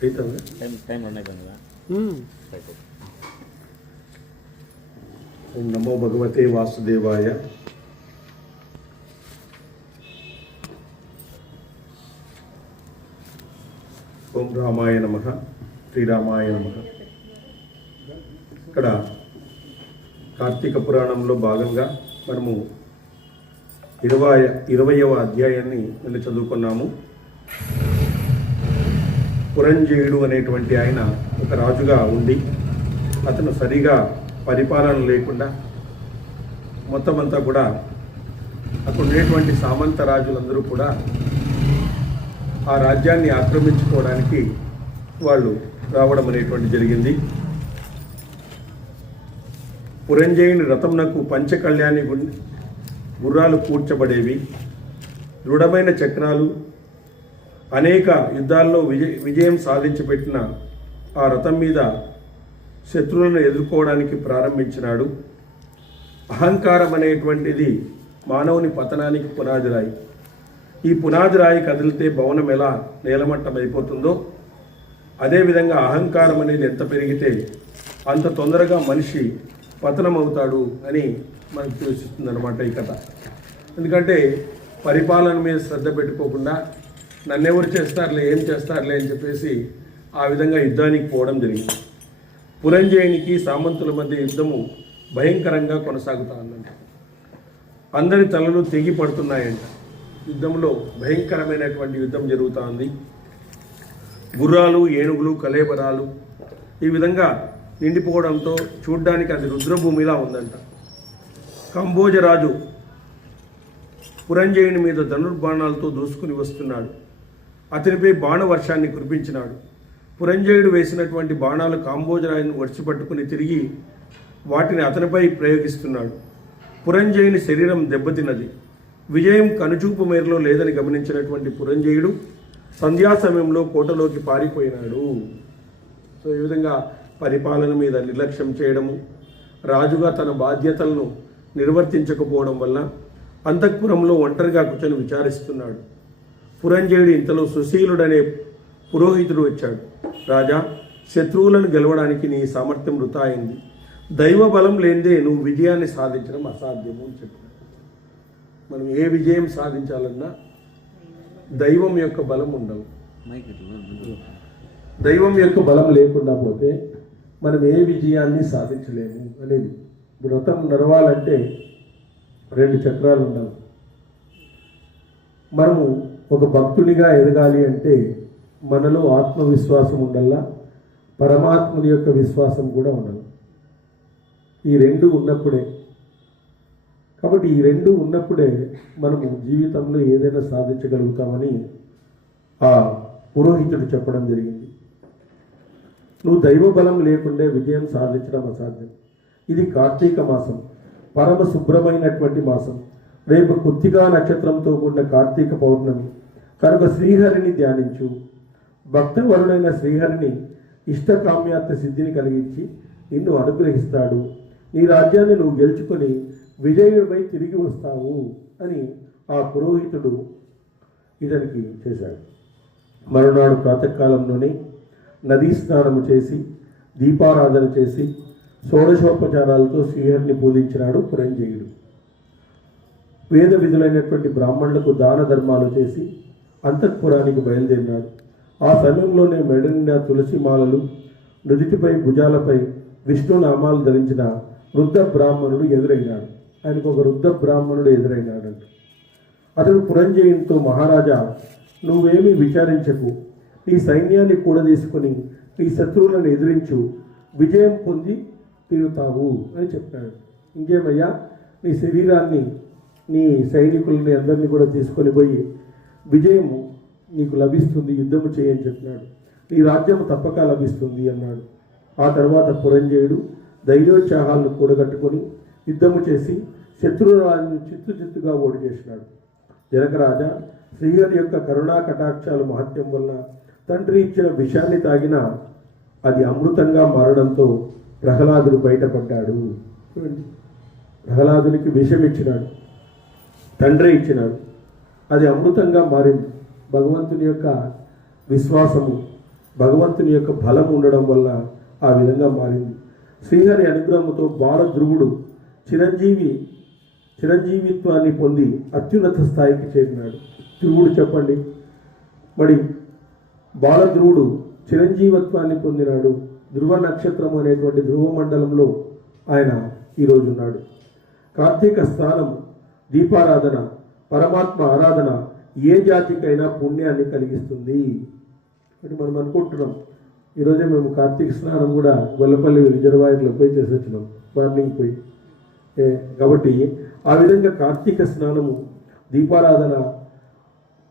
Time run అయిపోయింది కదా. ఓం నమో భగవతే వాసుదేవాయ. ఓం రామాయ నమః, శ్రీరామాయ నమః. ఇక్కడ కార్తీక పురాణంలో భాగంగా మనము 20వ అధ్యాయాన్ని నిన్న చదువుకున్నాము. పురంజయుడు అనేటువంటి ఆయన ఒక రాజుగా ఉండి అతను సరిగా పరిపాలన లేకుండా మొత్తం అంతా కూడా అక్కడ ఉండేటువంటి సామంత రాజులందరూ కూడా ఆ రాజ్యాన్ని ఆక్రమించుకోవడానికి వాళ్ళు రావడం అనేటువంటి జరిగింది. పురంజయుని రథంనకు పంచకళ్యాణి గుర్రాలు కూర్చబడేవి. దృఢమైన చక్రాలు, అనేక యుద్ధాల్లో విజయం సాధించిపెట్టిన ఆ రథం మీద శత్రువులను ఎదుర్కోవడానికి ప్రారంభించినాడు. అహంకారం అనేటువంటిది మానవుని పతనానికి పునాది రాయి. ఈ పునాది రాయి కదిలితే భవనం ఎలా నేలమట్టం అయిపోతుందో అదేవిధంగా అహంకారం అనేది ఎంత పెరిగితే అంత తొందరగా మనిషి పతనం అవుతాడు అని మనకు సూచిస్తుంది అన్నమాట ఈ కథ. ఎందుకంటే పరిపాలన మీద శ్రద్ధ పెట్టుకోకుండా నన్నెవరు చేస్తారులే, ఏం చేస్తారులే అని చెప్పేసి ఆ విధంగా యుద్ధానికి పోవడం జరిగింది. పురంజయునికి సామంతుల మధ్య యుద్ధము భయంకరంగా కొనసాగుతా ఉందంట. అందరి తలలు తెగి పడుతున్నాయంట. యుద్ధంలో భయంకరమైనటువంటి యుద్ధం జరుగుతూ ఉంది. గుర్రాలు, ఏనుగులు, కలేబరాలు ఈ విధంగా నిండిపోవడంతో చూడ్డానికి అది రుద్రభూమిలా ఉందంట. కంబోజరాజు పురంజయుని మీద ధనుర్బాణాలతో దూసుకుని వస్తున్నాడు. అతనిపై బాణవర్షాన్ని కురిపించినాడు. పురంజయుడు వేసినటువంటి బాణాలు కాంబోజరాయుని వడిచిపట్టుకుని తిరిగి వాటిని అతనిపై ప్రయోగిస్తున్నాడు. పురంజయుని శరీరం దెబ్బతిన్నది. విజయం కనుచూపు మేరలో లేదని గమనించినటువంటి పురంజయుడు సంధ్యా సమయంలో కోటలోకి పారిపోయినాడు. సో ఈ విధంగా పరిపాలన మీద నిర్లక్ష్యం చేయడము, రాజుగా తన బాధ్యతలను నిర్వర్తించకపోవడం వల్ల అంతఃపురంలో ఒంటరిగా కూర్చొని విచారిస్తున్నాడు. పురంజయుడు ఇంతలో సుశీలుడనే పురోహితుడు వచ్చాడు. రాజా, శత్రువులను గెలవడానికి నీ సామర్థ్యం వృథా అయింది. దైవ బలం లేనిదే నువ్వు విజయాన్ని సాధించడం అసాధ్యము అని చెప్పాడు. మనం ఏ విజయం సాధించాలన్నా దైవం యొక్క బలం ఉండవు. దైవం యొక్క బలం లేకుండా పోతే మనం ఏ విజయాన్ని సాధించలేము అనేది. వ్రతం నడవాలంటే 2 చక్రాలు ఉండాలి. మనము ఒక భక్తునిగా ఎదగాలి అంటే మనలో ఆత్మవిశ్వాసం ఉండాలా, పరమాత్ముని యొక్క విశ్వాసం కూడా ఉండాలి. ఈ 2 ఉన్నప్పుడే, కాబట్టి ఈ 2 ఉన్నప్పుడే మనము జీవితంలో ఏదైనా సాధించగలుగుతామని ఆ పురోహితుడు చెప్పడం జరిగింది. నువ్వు దైవ బలం లేకుండే విజయం సాధించడం అసాధ్యం. ఇది కార్తీక మాసం, పరమ శుభ్రమైనటువంటి మాసం. రేపు కృత్తికా నక్షత్రంతో కూడిన కార్తీక పౌర్ణమి కనుక శ్రీహరిని ధ్యానించు. భక్తవరుడైన శ్రీహరిని ఇష్టకామ్యార్థ సిద్ధిని కలిగించి నిన్ను అనుగ్రహిస్తాడు. నీ రాజ్యాన్ని నువ్వు గెలుచుకొని విజయుడిపై తిరిగి వస్తావు అని ఆ పురోహితుడు ఇతనికి చేశాడు. మరునాడు ప్రాతకాలంలోనే నదీ స్నానము చేసి దీపారాధన చేసి షోడశోపచారాలతో శ్రీహరిని పూజించినాడు పురంజయుడు. వేద విధులైనటువంటి బ్రాహ్మణులకు దాన ధర్మాలు చేసి అంతఃపురానికి బయలుదేరినాడు. ఆ సమయంలోనే మెడ నిండా తులసి మాలలు, నుదిటిపై భుజాలపై విష్ణు నామాలు ధరించిన వృద్ధ బ్రాహ్మణుడు ఎదురైనాడు. ఆయనకు ఒక వృద్ధ బ్రాహ్మణుడు ఎదురైనాడంట. అతడు పురంజయునితో, మహారాజా, నువ్వేమీ విచారించకు, నీ సైన్యాన్ని కూడా తీసుకుని నీ శత్రువులను ఎదిరించు, విజయం పొంది తీరుతావు అని చెప్పాడు. ఇంకేమయ్యా, నీ శరీరాన్ని, నీ సైనికులని అందరినీ కూడా తీసుకొని పోయి విజయము నీకు లభిస్తుంది, యుద్ధము చేయని చెప్పినాడు. నీ రాజ్యము తప్పక లభిస్తుంది అన్నాడు. ఆ తర్వాత పురంజయుడు ధైర్యోత్సాహాలను కూడగట్టుకొని యుద్ధము చేసి శత్రురాజును చిత్తుగా ఓడి చేసినాడు. జనకరాజా, శ్రీహరి యొక్క కరుణా కటాక్షాలు మహత్యం వలన తండ్రి ఇచ్చిన విషాన్ని తాగినా అది అమృతంగా మారడంతో ప్రహ్లాదుడు బయటపడ్డాడు. ప్రహ్లాదునికి విషం ఇచ్చినాడు, తండ్రి ఇచ్చినాడు, అది అమృతంగా మారింది. భగవంతుని యొక్క విశ్వాసము, భగవంతుని యొక్క బలం ఉండడం వల్ల ఆ విధంగా మారింది. శ్రీహరి అనుగ్రహంతో బాలధ్రువుడు చిరంజీవిత్వాన్ని పొంది అత్యున్నత స్థాయికి చేరినాడు. ధ్రువుడు చెప్పండి, మరి బాలధ్రువుడు చిరంజీవత్వాన్ని పొందినాడు. ధ్రువ నక్షత్రం అనేటువంటి ధ్రువ మండలంలో ఆయన ఈరోజు ఉన్నాడు. కార్తీక స్నానం, దీపారాధన, పరమాత్మ ఆరాధన ఏ జాతికైనా పుణ్యాన్ని కలిగిస్తుంది అని మనం అనుకుంటున్నాం. ఈరోజే మేము కార్తీక స్నానం కూడా గొల్లపల్లి రిజర్వాయర్లో పోయి చేసి వచ్చినాం, మార్నింగ్ పోయి. కాబట్టి ఆ విధంగా కార్తీక స్నానము, దీపారాధన,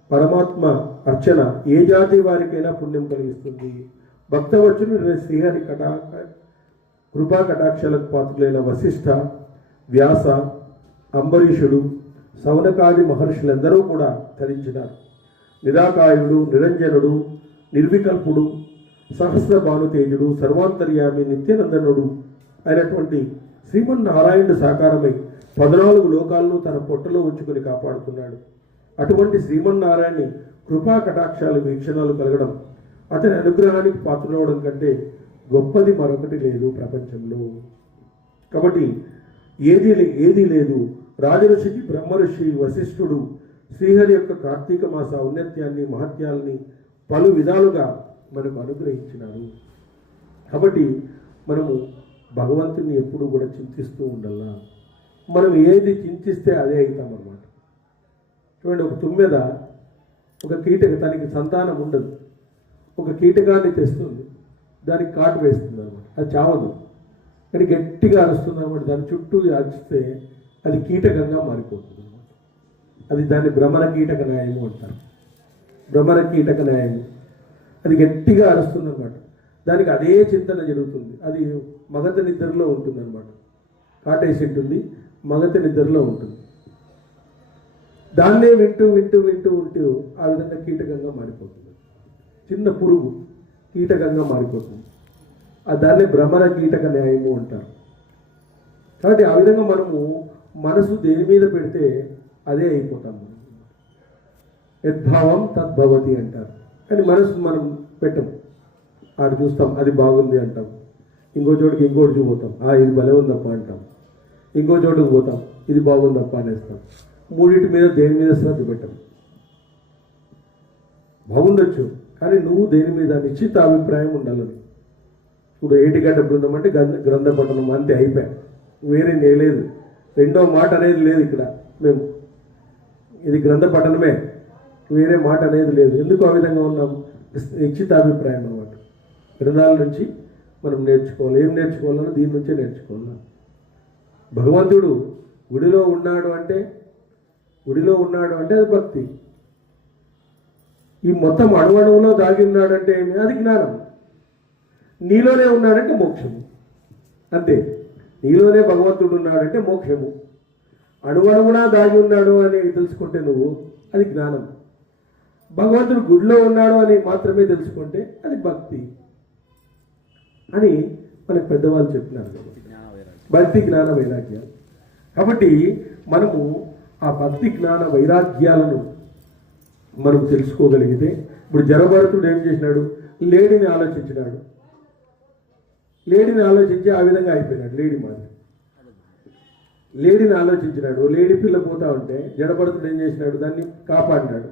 పరమాత్మ అర్చన ఏ జాతి వారికైనా పుణ్యం కలిగిస్తుంది. భక్తవచ్చును శ్రీహరి కృపా కటాక్షలకు పాత్రులైన వశిష్ఠ, వ్యాస, అంబరీషుడు, సౌనకాది మహర్షులందరూ కూడా ధరించినారు. నిరాకాయుడు, నిరంజనుడు, నిర్వికల్పుడు, సహస్ర భానుతేజుడు, సర్వాంతర్యామి, నిత్యనందనుడు అయినటువంటి శ్రీమన్నారాయణుడు సాకారమై 14 లోకాలను తన పొట్టలో ఉంచుకొని కాపాడుతున్నాడు. అటువంటి శ్రీమన్నారాయణని కృపా కటాక్షాలు, వీక్షణాలు కలగడం, అతని అనుగ్రహానికి పాత్రలవడం కంటే గొప్పది మరొకటి లేదు ప్రపంచంలో. కాబట్టి ఏదీ లేదు. రాజఋషికి బ్రహ్మఋషి వశిష్ఠుడు శ్రీహరి యొక్క కార్తీక మాస ఔన్నత్యాన్ని, మహత్యాల్ని పలు విధాలుగా మనకు అనుగ్రహించినారు. కాబట్టి మనము భగవంతుని ఎప్పుడు కూడా చింతిస్తూ ఉండాలా. మనం ఏది చింతిస్తే అదే అవుతామన్నమాట. చూడండి, ఒక తుమ్మెద, ఒక కీటక, తనకి సంతానం ఉండదు, ఒక కీటకాన్ని తెస్తుంది, దానికి కాటు వేస్తుంది అనమాట. అది చావదు, కానీ గట్టిగా అరుస్తుంది అనమాట. దాని చుట్టూ అరిస్తే అది కీటకంగా మారిపోతుంది అనమాట. అది దాన్ని భ్రమర కీటక న్యాయము అంటారు. భ్రమర కీటక న్యాయము. అది గట్టిగా అరుస్తుంది అనమాట. దానికి అదే చింతన జరుగుతుంది. అది మగత నిద్రలో ఉంటుంది అనమాట. కాటేసి ఉంటుంది, మగత నిద్రలో ఉంటుంది. దాన్నే వింటూ వింటూ వింటూ ఉంటూ ఆ విధంగా కీటకంగా మారిపోతుంది. చిన్న పురుగు కీటకంగా మారిపోతుంది. దాన్నే భ్రమర కీటక న్యాయము అంటారు. కాబట్టి ఆ విధంగా మనము మనసు దేని మీద పెడితే అదే అయిపోతాం. యద్భావం తద్భవతి అంటారు. కానీ మనసు మనం పెట్టం. ఆడు చూస్తాం, అది బాగుంది అంటాం. ఇంకో చోటుకి ఇంకోటి చూపోతాం, ఇది భలే ఉందప్ప అంటాం. ఇంకో చోటుకు పోతాం, ఇది బాగుందప్ప అనేస్తాం. మూడింటి మీద దేని మీద శ్రద్ధ పెట్టం. బాగుండొచ్చు, కానీ నువ్వు దేని మీద నిశ్చిత అభిప్రాయం ఉండాలని. ఇప్పుడు ఏటిగడ్డ బృందం అంటే గ్రంథ పఠనం అంతే, అయిపోయా. వేరే లేదు, రెండో మాట అనేది లేదు ఇక్కడ. మేము ఇది గ్రంథ పఠనమే, వేరే మాట అనేది లేదు. ఎందుకు ఆ విధంగా ఉన్నాం? నిశ్చిత అభిప్రాయం అన్నమాట. గ్రంథాల నుంచి మనం నేర్చుకోవాలి. ఏం నేర్చుకోవాలన్నా దీని నుంచే నేర్చుకోవాలి. భగవంతుడు గుడిలో ఉన్నాడు అంటే అది భక్తి. ఈ మొత్తం అణువణువులో దాగి ఉన్నాడంటే ఏమి? అది జ్ఞానం. నీలోనే ఉన్నాడంటే మోక్షము. అంతే, నీలోనే భగవంతుడు ఉన్నాడంటే మోక్షము. అణువణువునా దాగి ఉన్నాడు అని తెలుసుకుంటే నువ్వు, అది జ్ఞానం. భగవంతుడు గుడిలో ఉన్నాడు అని మాత్రమే తెలుసుకుంటే అది భక్తి అని మనకు పెద్దవాళ్ళు చెప్పినారు. భక్తి, జ్ఞాన, వైరాగ్యాలు. కాబట్టి మనము ఆ భక్తి, జ్ఞాన, వైరాగ్యాలను మనం తెలుసుకోగలిగితే, ఇప్పుడు జరభరతుడు ఏం చేసినాడు? లేడిని ఆలోచించినాడు. లేడిని ఆలోచించి ఆ విధంగా అయిపోయినాడు. లేడిని ఆలోచించినాడు. లేడి పిల్ల పోతా ఉంటే జడభరతుడు ఏం చేసినాడు? దాన్ని కాపాడినాడు.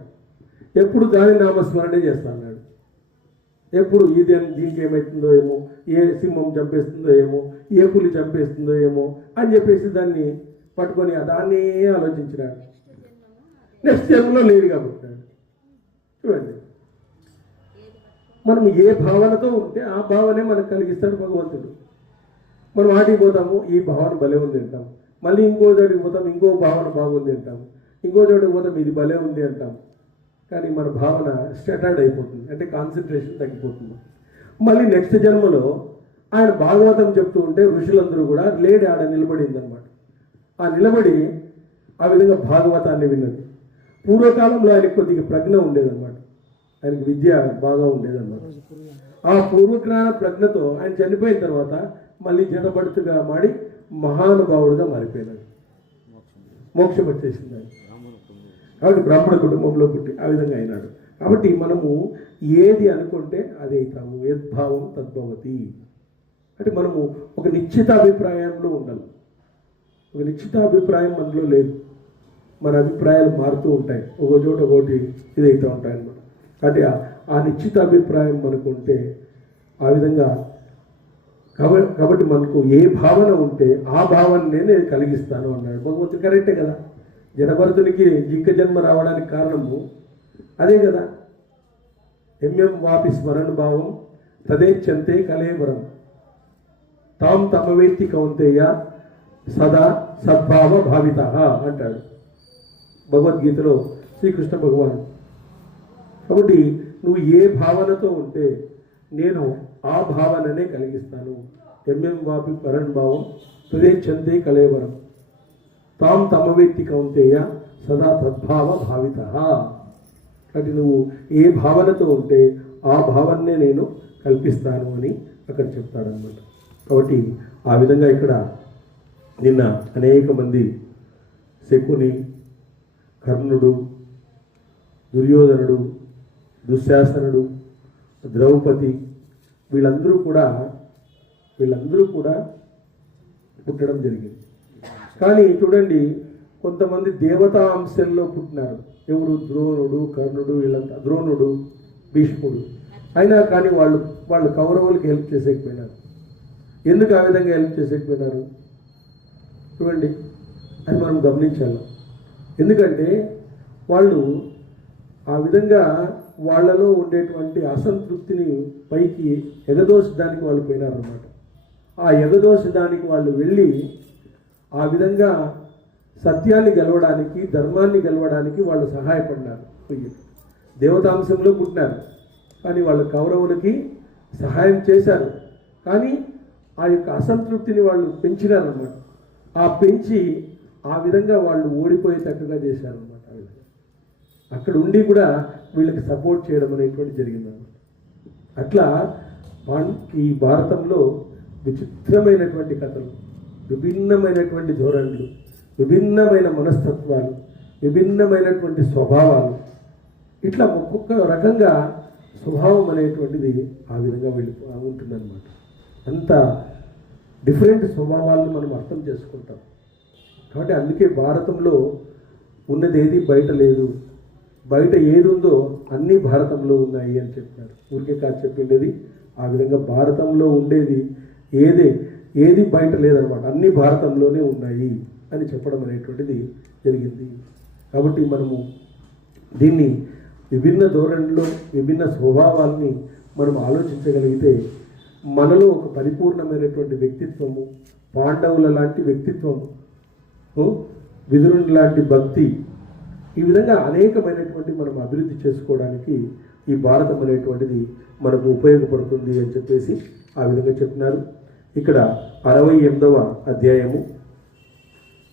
ఎప్పుడు దాని నామస్మరణే చేస్తా అన్నాడు. ఎప్పుడు దీనికి ఏమవుతుందో ఏమో, ఏ సింహం చంపేస్తుందో ఏమో, ఏ పులి చంపేస్తుందో ఏమో అని చెప్పేసి దాన్ని పట్టుకొని దాన్నే ఆలోచించినాడు. నెక్స్ట్ జన్మలో లేడిగా పుట్టాడు. చూడండి, మనం ఏ భావనతో ఉంటే ఆ భావనే మనకు కలిగిస్తాడు భగవంతుడు. మనం వాటికి పోతాము, ఈ భావన భలే ఉంది అంటాం. మళ్ళీ ఇంకో చోటికి పోతాం, ఇంకో భావన బాగుంది అంటాం. ఇంకో చోటికి పోతాం, ఇది భలే ఉంది అంటాం. కానీ మన భావన స్టటర్డ్ అయిపోతుంది, అంటే కాన్సన్ట్రేషన్ తగ్గిపోతుంది. మళ్ళీ నెక్స్ట్ జన్మలో ఆయన భాగవతం చెప్తూ ఉంటే ఋషులందరూ కూడా లేడి ఆడ నిలబడింది అనమాట. ఆ నిలబడి ఆ విధంగా భాగవతాన్ని విన్నది. పూర్వకాలంలో ఆయనకు కొద్దిగా ప్రజ్ఞ ఉండేదన్నమాట. ఆయనకు విద్య బాగా ఉండేదన్నమాట. ఆ పూర్వజ్ఞాన ప్రజ్ఞతో ఆయన చనిపోయిన తర్వాత మళ్ళీ జడబడుతుగా మాడి మహానుభావుడుగా మారిపోయినాడు. మోక్షం వచ్చేసింది ఆయన. కాబట్టి బ్రాహ్మణ కుటుంబంలో పుట్టి ఆ విధంగా అయినాడు. కాబట్టి మనము ఏది అనుకుంటే అది అవుతాము. యద్భావం తద్భవతి. అంటే మనము ఒక నిశ్చిత అభిప్రాయంలో ఉండాలి. ఒక నిశ్చిత అభిప్రాయం మనలో లేదు. మన అభిప్రాయాలు మారుతూ ఉంటాయి, ఒక చోట ఒకటి ఇదైతూ ఉంటాయి అన్నమాట. కాబట్టి ఆ నిశ్చిత అభిప్రాయం మనకు ఉంటే ఆ విధంగా కాబట్టి మనకు ఏ భావన ఉంటే ఆ భావననే నేను కలిగిస్తాను అన్నాడు భగవంతుడు. కరెక్టే కదా. జడభరతునికి జింక జన్మ రావడానికి కారణము అదే కదా. వాపి స్మరణ భావం తదేచ్ఛంతే కలేవరం తాం తమవేత్తి కౌంతేయ సదా సద్భావ భావిత అంటాడు భగవద్గీతలో శ్రీకృష్ణ భగవానుడు. కాబట్టి నువ్వు ఏ భావనతో ఉంటే నేను ఆ భావననే కలిగిస్తాను. వాపి స్మరణ భావం తదేచ్ఛంతే కలేవరం తాం తమవేత్తి కౌంతేయ సదా తద్భావ భావిత. కాబట్టి నువ్వు ఏ భావనతో ఉంటే ఆ భావన్నే నేను కల్పిస్తాను అని అక్కడ చెప్తాడనమాట. కాబట్టి ఆ విధంగా ఇక్కడ నిన్న అనేక మంది శకుని, కర్ణుడు, దుర్యోధనుడు, దుశ్శాసనుడు, ద్రౌపది వీళ్ళందరూ కూడా పుట్టడం జరిగింది. కానీ చూడండి, కొంతమంది దేవతా అంశంలో పుట్టినారు. ఎవరు? ద్రోణుడు, కర్ణుడు, వీళ్ళంతా, ద్రోణుడు, భీష్ముడు. అయినా కానీ వాళ్ళు కౌరవులకి హెల్ప్ చేసేకపోయినారు. ఎందుకు ఆ విధంగా హెల్ప్ చేసేకపోయినారు చూడండి, అది మనం గమనించాలి. ఎందుకంటే వాళ్ళు ఆ విధంగా వాళ్ళలో ఉండేటువంటి అసంతృప్తిని పైకి ఎగదోసడానికి వాళ్ళు పోయినారన్నమాట. ఆ ఎగదోసడానికి వాళ్ళు వెళ్ళి ఆ విధంగా సత్యాన్ని గెలవడానికి, ధర్మాన్ని గెలవడానికి వాళ్ళు సహాయపడినారు. దేవతాంశంలో పుట్టినారు, కానీ వాళ్ళు కౌరవులకి సహాయం చేశారు. కానీ ఆ యొక్క అసంతృప్తిని వాళ్ళు పెంచినారన్నమాట. ఆ పెంచి ఆ విధంగా వాళ్ళు ఓడిపోయేటట్టుగా చేశారన్నమాట. అక్కడ ఉండి కూడా వీళ్ళకి సపోర్ట్ చేయడం అనేటువంటి జరిగిందన్నమాట. అట్లా ఈ భారతంలో విచిత్రమైనటువంటి కథలు, విభిన్నమైనటువంటి ధోరణులు, విభిన్నమైన మనస్తత్వాలు, విభిన్నమైనటువంటి స్వభావాలు, ఇట్లా ఒక్కొక్క రకంగా స్వభావం అనేటువంటిది ఆ విధంగా ఉంటుందన్నమాట. అంత డిఫరెంట్ స్వభావాలను మనం అర్థం చేసుకుంటాం. కాబట్టి అందుకే భారతంలో ఉన్నది ఏది బయట లేదు, బయట ఏది ఉందో అన్నీ భారతంలో ఉన్నాయి అని చెప్పినారు. ఊరికే కాదు చెప్పిండేది. ఆ విధంగా భారతంలో ఉండేది ఏది బయట లేదనమాట, అన్నీ భారతంలోనే ఉన్నాయి అని చెప్పడం అనేటువంటిది జరిగింది. కాబట్టి మనము దీన్ని విభిన్న ధోరణిలో, విభిన్న స్వభావాల్ని మనం ఆలోచించగలిగితే మనలో ఒక పరిపూర్ణమైనటువంటి వ్యక్తిత్వము, పాండవుల లాంటి వ్యక్తిత్వము, విదురుని లాంటి భక్తి, ఈ విధంగా అనేకమైనటువంటి మనం అభివృద్ధి చేసుకోవడానికి ఈ భారతం అనేటువంటిది మనకు ఉపయోగపడుతుంది అని చెప్పేసి ఆ విధంగా చెప్తున్నారు. ఇక్కడ 68వ అధ్యాయము,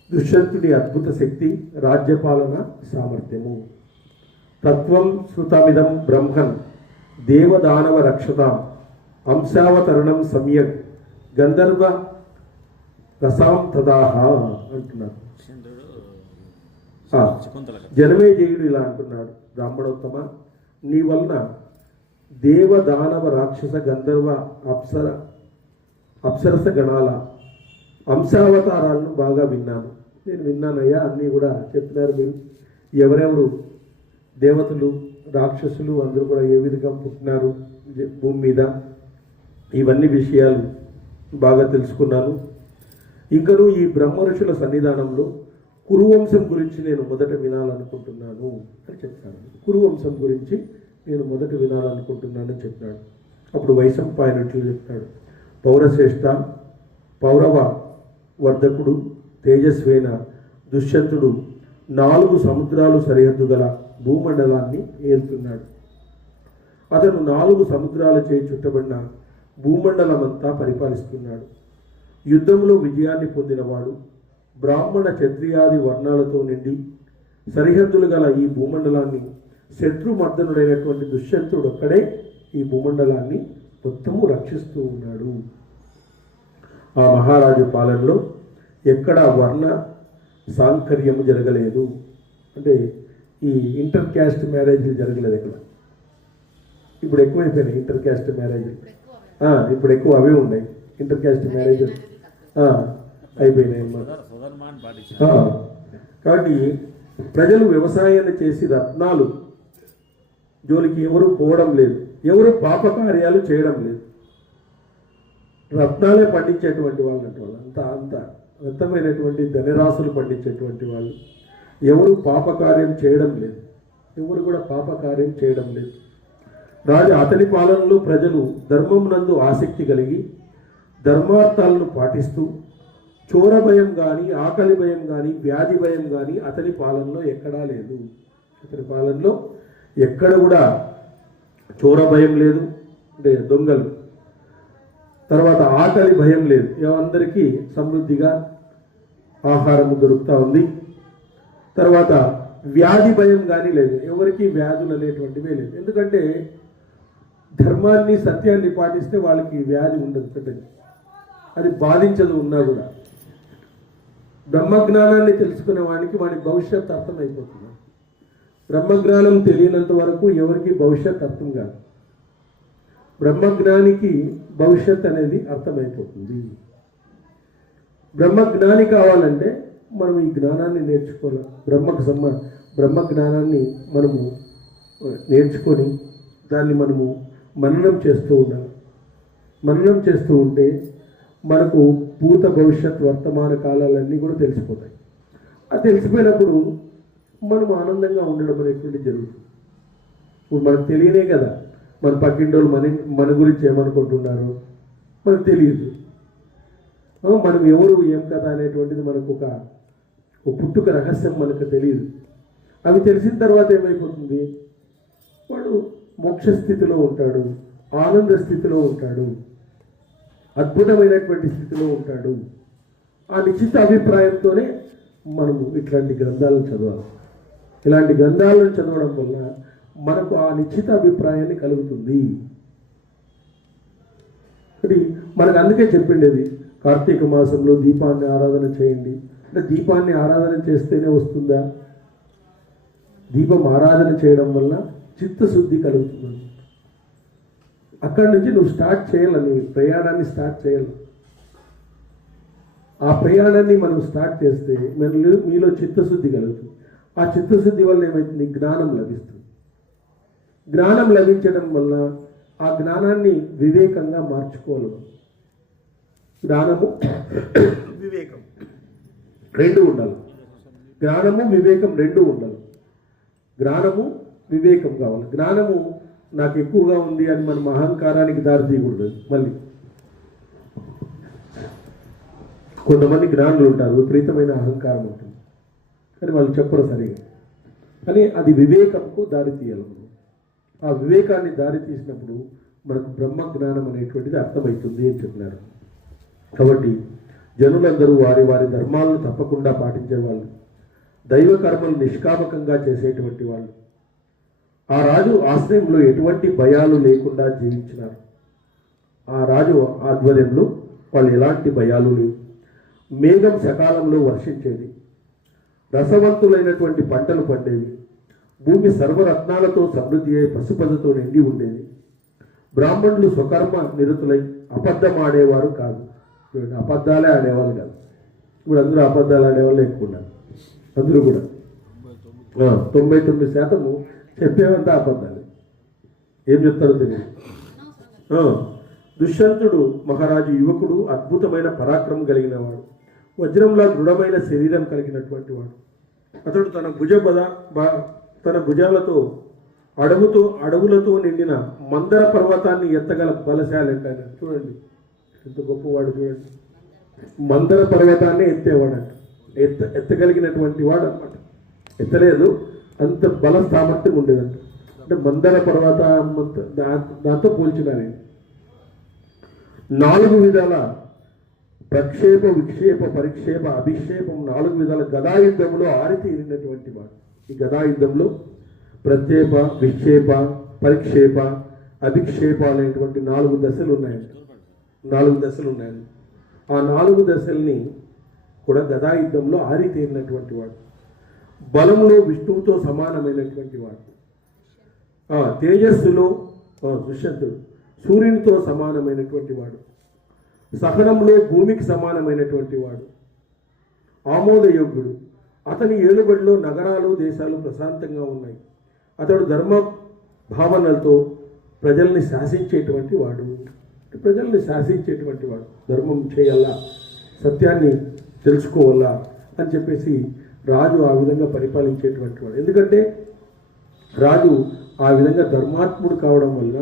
దుష్యంతుడి అద్భుత శక్తి, రాజ్యపాలన సామర్థ్యము. తత్వం శృతమిదం బ్రహ్మన్ దేవదానవ రక్షతాం అంశావతరణం సమ్యక్ గంధర్వ రసాం తదాహ అంటున్నారు. జనమేజయుడు ఇలా అంటున్నాడు, బ్రాహ్మణోత్తమ, నీ వలన దేవదానవ రాక్షస గంధర్వ అప్సరస గణాల అంశావతారాలను బాగా విన్నాను. నేను విన్నానయ్యా, అన్నీ కూడా చెప్పినారు మీరు. ఎవరెవరు దేవతలు, రాక్షసులు అందరూ కూడా ఏ విధంగా పుట్టినారు భూమి మీద, ఇవన్నీ విషయాలు బాగా తెలుసుకున్నాను. ఇంకనూ ఈ బ్రహ్మ ఋషుల సన్నిధానంలో కురువంశం గురించి నేను మొదట వినాలనుకుంటున్నాను అని చెప్తాను. కురువంశం గురించి నేను మొదట వినాలనుకుంటున్నానని చెప్పాడు. అప్పుడు వైశంపాయనుట్లు చెప్తాడు, పౌరశ్రేష్ఠ, పౌరవ వర్ధకుడు, తేజస్వైన దుష్యంతుడు 4 సముద్రాలు సరిహద్దు గల భూమండలాన్ని ఏలుతున్నాడు. అతను 4 సముద్రాలచే చుట్టబడిన భూమండలమంతా పరిపాలిస్తున్నాడు. యుద్ధంలో విజయాన్ని పొందినవాడు, బ్రాహ్మణ క్షత్రియాది వర్ణాలతో నిండి సరిహద్దులు గల ఈ భూమండలాన్ని శత్రుమర్దనుడైనటువంటి దుష్యంతుడు ఒక్కడే ఈ భూమండలాన్ని మొత్తము రక్షిస్తూ ఉన్నాడు. ఆ మహారాజు పాలనలో ఎక్కడా వర్ణ సాంకర్యము జరగలేదు. అంటే ఈ ఇంటర్ క్యాస్ట్ మ్యారేజ్లు జరగలేదు. ఇక్కడ ఇప్పుడు ఎక్కువైపోయినాయి ఇంటర్ క్యాస్ట్ మ్యారేజ్. ఇప్పుడు ఎక్కువ అవే ఉన్నాయి, ఇంటర్ క్యాస్ట్ మ్యారేజ్ అయిపోయినాయి అన్నమాట. కాబట్టి ప్రజలు వ్యవసాయాన్ని చేసి రత్నాలు జోలికి ఎవరు పోవడం లేదు, ఎవరు పాపకార్యాలు చేయడం లేదు. రత్నాలే పండించేటువంటి వాళ్ళు అంటే వాళ్ళు అంత రత్నమైనటువంటి ధనరాశులు పండించేటువంటి వాళ్ళు ఎవరు పాపకార్యం చేయడం లేదు, ఎవరు కూడా పాపకార్యం చేయడం లేదు. రాజు అతని పాలనలో ప్రజలు ధర్మం నందు ఆసక్తి కలిగి ధర్మార్థాలను పాటిస్తూ చోర భయం కానీ, ఆకలి భయం కానీ, వ్యాధి భయం కానీ అతని పాలనలో ఎక్కడా లేదు. అతని పాలనలో ఎక్కడ కూడా చోర భయం లేదు, అంటే దొంగలు. తర్వాత ఆకలి భయం లేదు, అందరికీ సమృద్ధిగా ఆహారం దొరుకుతూ ఉంది. తర్వాత వ్యాధి భయం కానీ లేదు, ఎవరికి వ్యాధులు అనేటువంటివే లేదు. ఎందుకంటే ధర్మాన్ని సత్యాన్ని పాటిస్తే వాళ్ళకి వ్యాధి ఉండదు, అది బాధించదు. ఉన్నా కూడా బ్రహ్మజ్ఞానాన్ని తెలుసుకునే వాడికి వాడి భవిష్యత్ అర్థమైపోతుంది. బ్రహ్మజ్ఞానం తెలియనంత వరకు ఎవరికి భవిష్యత్ అర్థం కాదు. బ్రహ్మజ్ఞానికి భవిష్యత్ అనేది అర్థమైపోతుంది. బ్రహ్మజ్ఞాని కావాలంటే మనం ఈ జ్ఞానాన్ని నేర్చుకోవాలి. బ్రహ్మజ్ఞానాన్ని మనము నేర్చుకొని దాన్ని మనము మననం చేస్తూ ఉండాలి. మననం చేస్తూ ఉంటే మనకు భూత భవిష్యత్ వర్తమాన కాలాలన్నీ కూడా తెలిసిపోతాయి. అది తెలిసిపోయినప్పుడు మనం ఆనందంగా ఉండడం అనేటువంటి జరుగుతుంది. ఇప్పుడు మనకు తెలియనే కదా మన పక్కింటోళ్ళు మన గురించి ఏమనుకుంటున్నారు మనకు తెలియదు. మనం ఎవరు ఏం కదా అనేటువంటిది మనకు ఒక పుట్టుక రహస్యం మనకు తెలియదు. అవి తెలిసిన తర్వాత ఏమైపోతుంది, వాడు మోక్ష స్థితిలో ఉంటాడు, ఆనంద స్థితిలో ఉంటాడు, అద్భుతమైనటువంటి స్థితిలో ఉంటాడు. ఆ నిశ్చిత అభిప్రాయంతోనే మనము ఇట్లాంటి గ్రంథాలను చదవాలి. ఇలాంటి గ్రంథాలను చదవడం వల్ల మనకు ఆ నిశ్చిత అభిప్రాయాన్ని కలుగుతుంది. అది మనకు అందుకే చెప్పిండేది, కార్తీక మాసంలో దీపాన్ని ఆరాధన చేయండి. అంటే దీపాన్ని ఆరాధన చేస్తేనే వస్తుందా? దీపం ఆరాధన చేయడం వల్ల చిత్తశుద్ధి కలుగుతుంది. అక్కడి నుంచి నువ్వు స్టార్ట్ చేయాలని ప్రయాణాన్ని స్టార్ట్ చేయాలి. ఆ ప్రయాణాన్ని మనం స్టార్ట్ చేస్తే మీలో చిత్తశుద్ధి కలుగుతుంది. ఆ చిత్తశుద్ధి వల్ల ఏమవుతుంది, జ్ఞానం లభిస్తుంది. జ్ఞానం లభించడం వల్ల ఆ జ్ఞానాన్ని వివేకంగా మార్చుకోవాలి. జ్ఞానము వివేకం రెండు ఉండాలి. జ్ఞానము వివేకం రెండు ఉండాలి. జ్ఞానము వివేకం కావాలి. జ్ఞానము నాకు ఎక్కువగా ఉంది అని మనం అహంకారానికి దారి తీయకూడదు. మళ్ళీ కొంతమంది జ్ఞానులు ఉంటారు, విపరీతమైన అహంకారం ఉంటుంది, కానీ వాళ్ళు చెప్పరు సరిగా. కానీ అది వివేకంకు దారి తీయాలి. ఆ వివేకాన్ని దారి తీసినప్పుడు మనకు బ్రహ్మ జ్ఞానం అనేటువంటిది అర్థమవుతుంది అని చెప్పినారు. కాబట్టి జనులందరూ వారి వారి ధర్మాలను తప్పకుండా పాటించేవాళ్ళు, దైవ కర్మలు నిష్కామకంగా చేసేటువంటి వాళ్ళు. ఆ రాజు ఆశ్రయంలో ఎటువంటి భయాలు లేకుండా జీవించినారు. ఆ రాజు ఆధ్వర్యంలో వాళ్ళు ఎలాంటి భయాలు లేవు. మేఘం సకాలంలో వర్షించేది, రసవంతులైనటువంటి పంటలు పండేవి, భూమి సర్వరత్నాలతో సమృద్ధి అయి పశుపదతో నిండి ఉండేది. బ్రాహ్మణులు స్వకర్మ నిరతులై అబద్ధం ఆడేవారు కాదు. అబద్ధాలే ఆడేవాళ్ళు కాదు. ఇప్పుడు అందరూ అబద్ధాలు ఆడేవాళ్ళు ఎక్కువ ఉన్నారు. అందరూ కూడా 99% చెప్పేవంతా అబద్ధాలు, ఏం చెప్తారో తెలియదు. దుష్యంతుడు మహారాజు యువకుడు, అద్భుతమైన పరాక్రమం కలిగిన వాడు, వజ్రంలా దృఢమైన శరీరం కలిగినటువంటి వాడు. అతడు తన భుజాలతో అడవులతో నిండిన మందర పర్వతాన్ని ఎత్తగల బలశాలి అంట. చూడండి ఎంత గొప్పవాడు, చూడండి. మందర పర్వతాన్ని ఎత్తేవాడంట, ఎత్తగలిగినటువంటి వాడు అనమాట. ఎత్తలేదు, అంత బల సామర్థ్యం ఉండేదంట. అంటే మందర పర్వత దాంతో పోల్చినారు. 4 విధాల ప్రక్షేప, విక్షేప, పరిక్షేప, అభిక్షేపం 4 విధాల గదాయుద్ధంలో ఆరితేరినటువంటి వాడు. ఈ గదాయుద్ధంలో ప్రక్షేప, విక్షేప, పరిక్షేప, అభిక్షేప అనేటువంటి 4 దశలు ఉన్నాయండి. 4 దశలు ఉన్నాయండి. ఆ 4 దశల్ని కూడా గదాయుద్ధంలో ఆరితేరినటువంటి వాడు. బలములో విష్ణువుతో సమానమైనటువంటి వాడు. తేజస్సులో దుష్యంతుడు సూర్యునితో సమానమైనటువంటి వాడు, సహనంలో భూమికి సమానమైనటువంటి వాడు, ఆమోదయోగ్యుడు. అతని ఏలుబడిలో నగరాలు దేశాలు ప్రశాంతంగా ఉన్నాయి. అతడు ధర్మ భావనలతో ప్రజల్ని శాసించేటువంటి వాడు, ప్రజల్ని శాసించేటువంటి వాడు. ధర్మం చేయాలా, సత్యాన్ని తెలుసుకోవాలా అని చెప్పేసి రాజు ఆ విధంగా పరిపాలించేటువంటి వాడు. ఎందుకంటే రాజు ఆ విధంగా ధర్మాత్ముడు కావడం వల్ల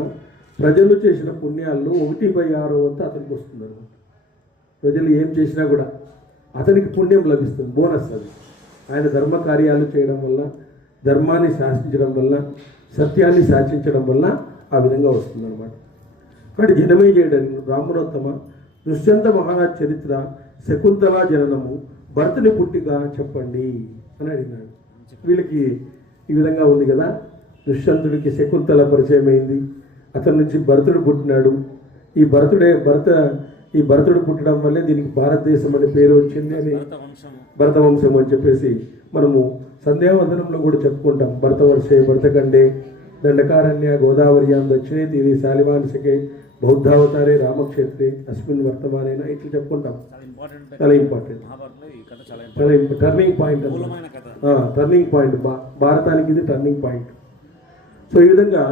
ప్రజలు చేసిన పుణ్యాల్లో 1/6 వంతు అతనికి వస్తుంది. ప్రజలు ఏం చేసినా కూడా అతనికి పుణ్యం లభిస్తుంది, బోనస్ అది. ఆయన ధర్మ కార్యాలు చేయడం వల్ల, ధర్మాన్ని శాసించడం వల్ల, సత్యాన్ని శాసించడం వల్ల ఆ విధంగా వస్తుంది అనమాట. కాబట్టి జనమే చేయడం బ్రాహ్మణోత్తమ దుష్యంత మహారాజ్ చరిత్ర శకుంతల జననము భరతుని పుట్టిగా చెప్పండి అని అడిగినాడు. వీళ్ళకి ఈ విధంగా ఉంది కదా, దుష్యంతుడికి శకుంతల పరిచయం అయింది, అతని నుంచి భరతుడు పుట్టినాడు. ఈ భరతుడు పుట్టడం వల్లే దీనికి భారతదేశం అనే పేరు వచ్చింది అని, భరతవంశం అని చెప్పేసి మనము సంధ్యావందనంలో కూడా చెప్పుకుంటాం. భరతవర్షే భరతఖండే దండకారణ్య గోదావరియాం దక్షిణే తీరి శాలివాంశకే బౌద్ధావతారే రామక్షేత్రే అస్మిన్ వర్తమానేనా ఇట్లా చెప్పుకుంటాం. చాలా ఇంపార్టెంట్, చాలా టర్నింగ్ పాయింట్, టర్నింగ్ పాయింట్, భారతానికి ఇది టర్నింగ్ పాయింట్. సో ఈ విధంగా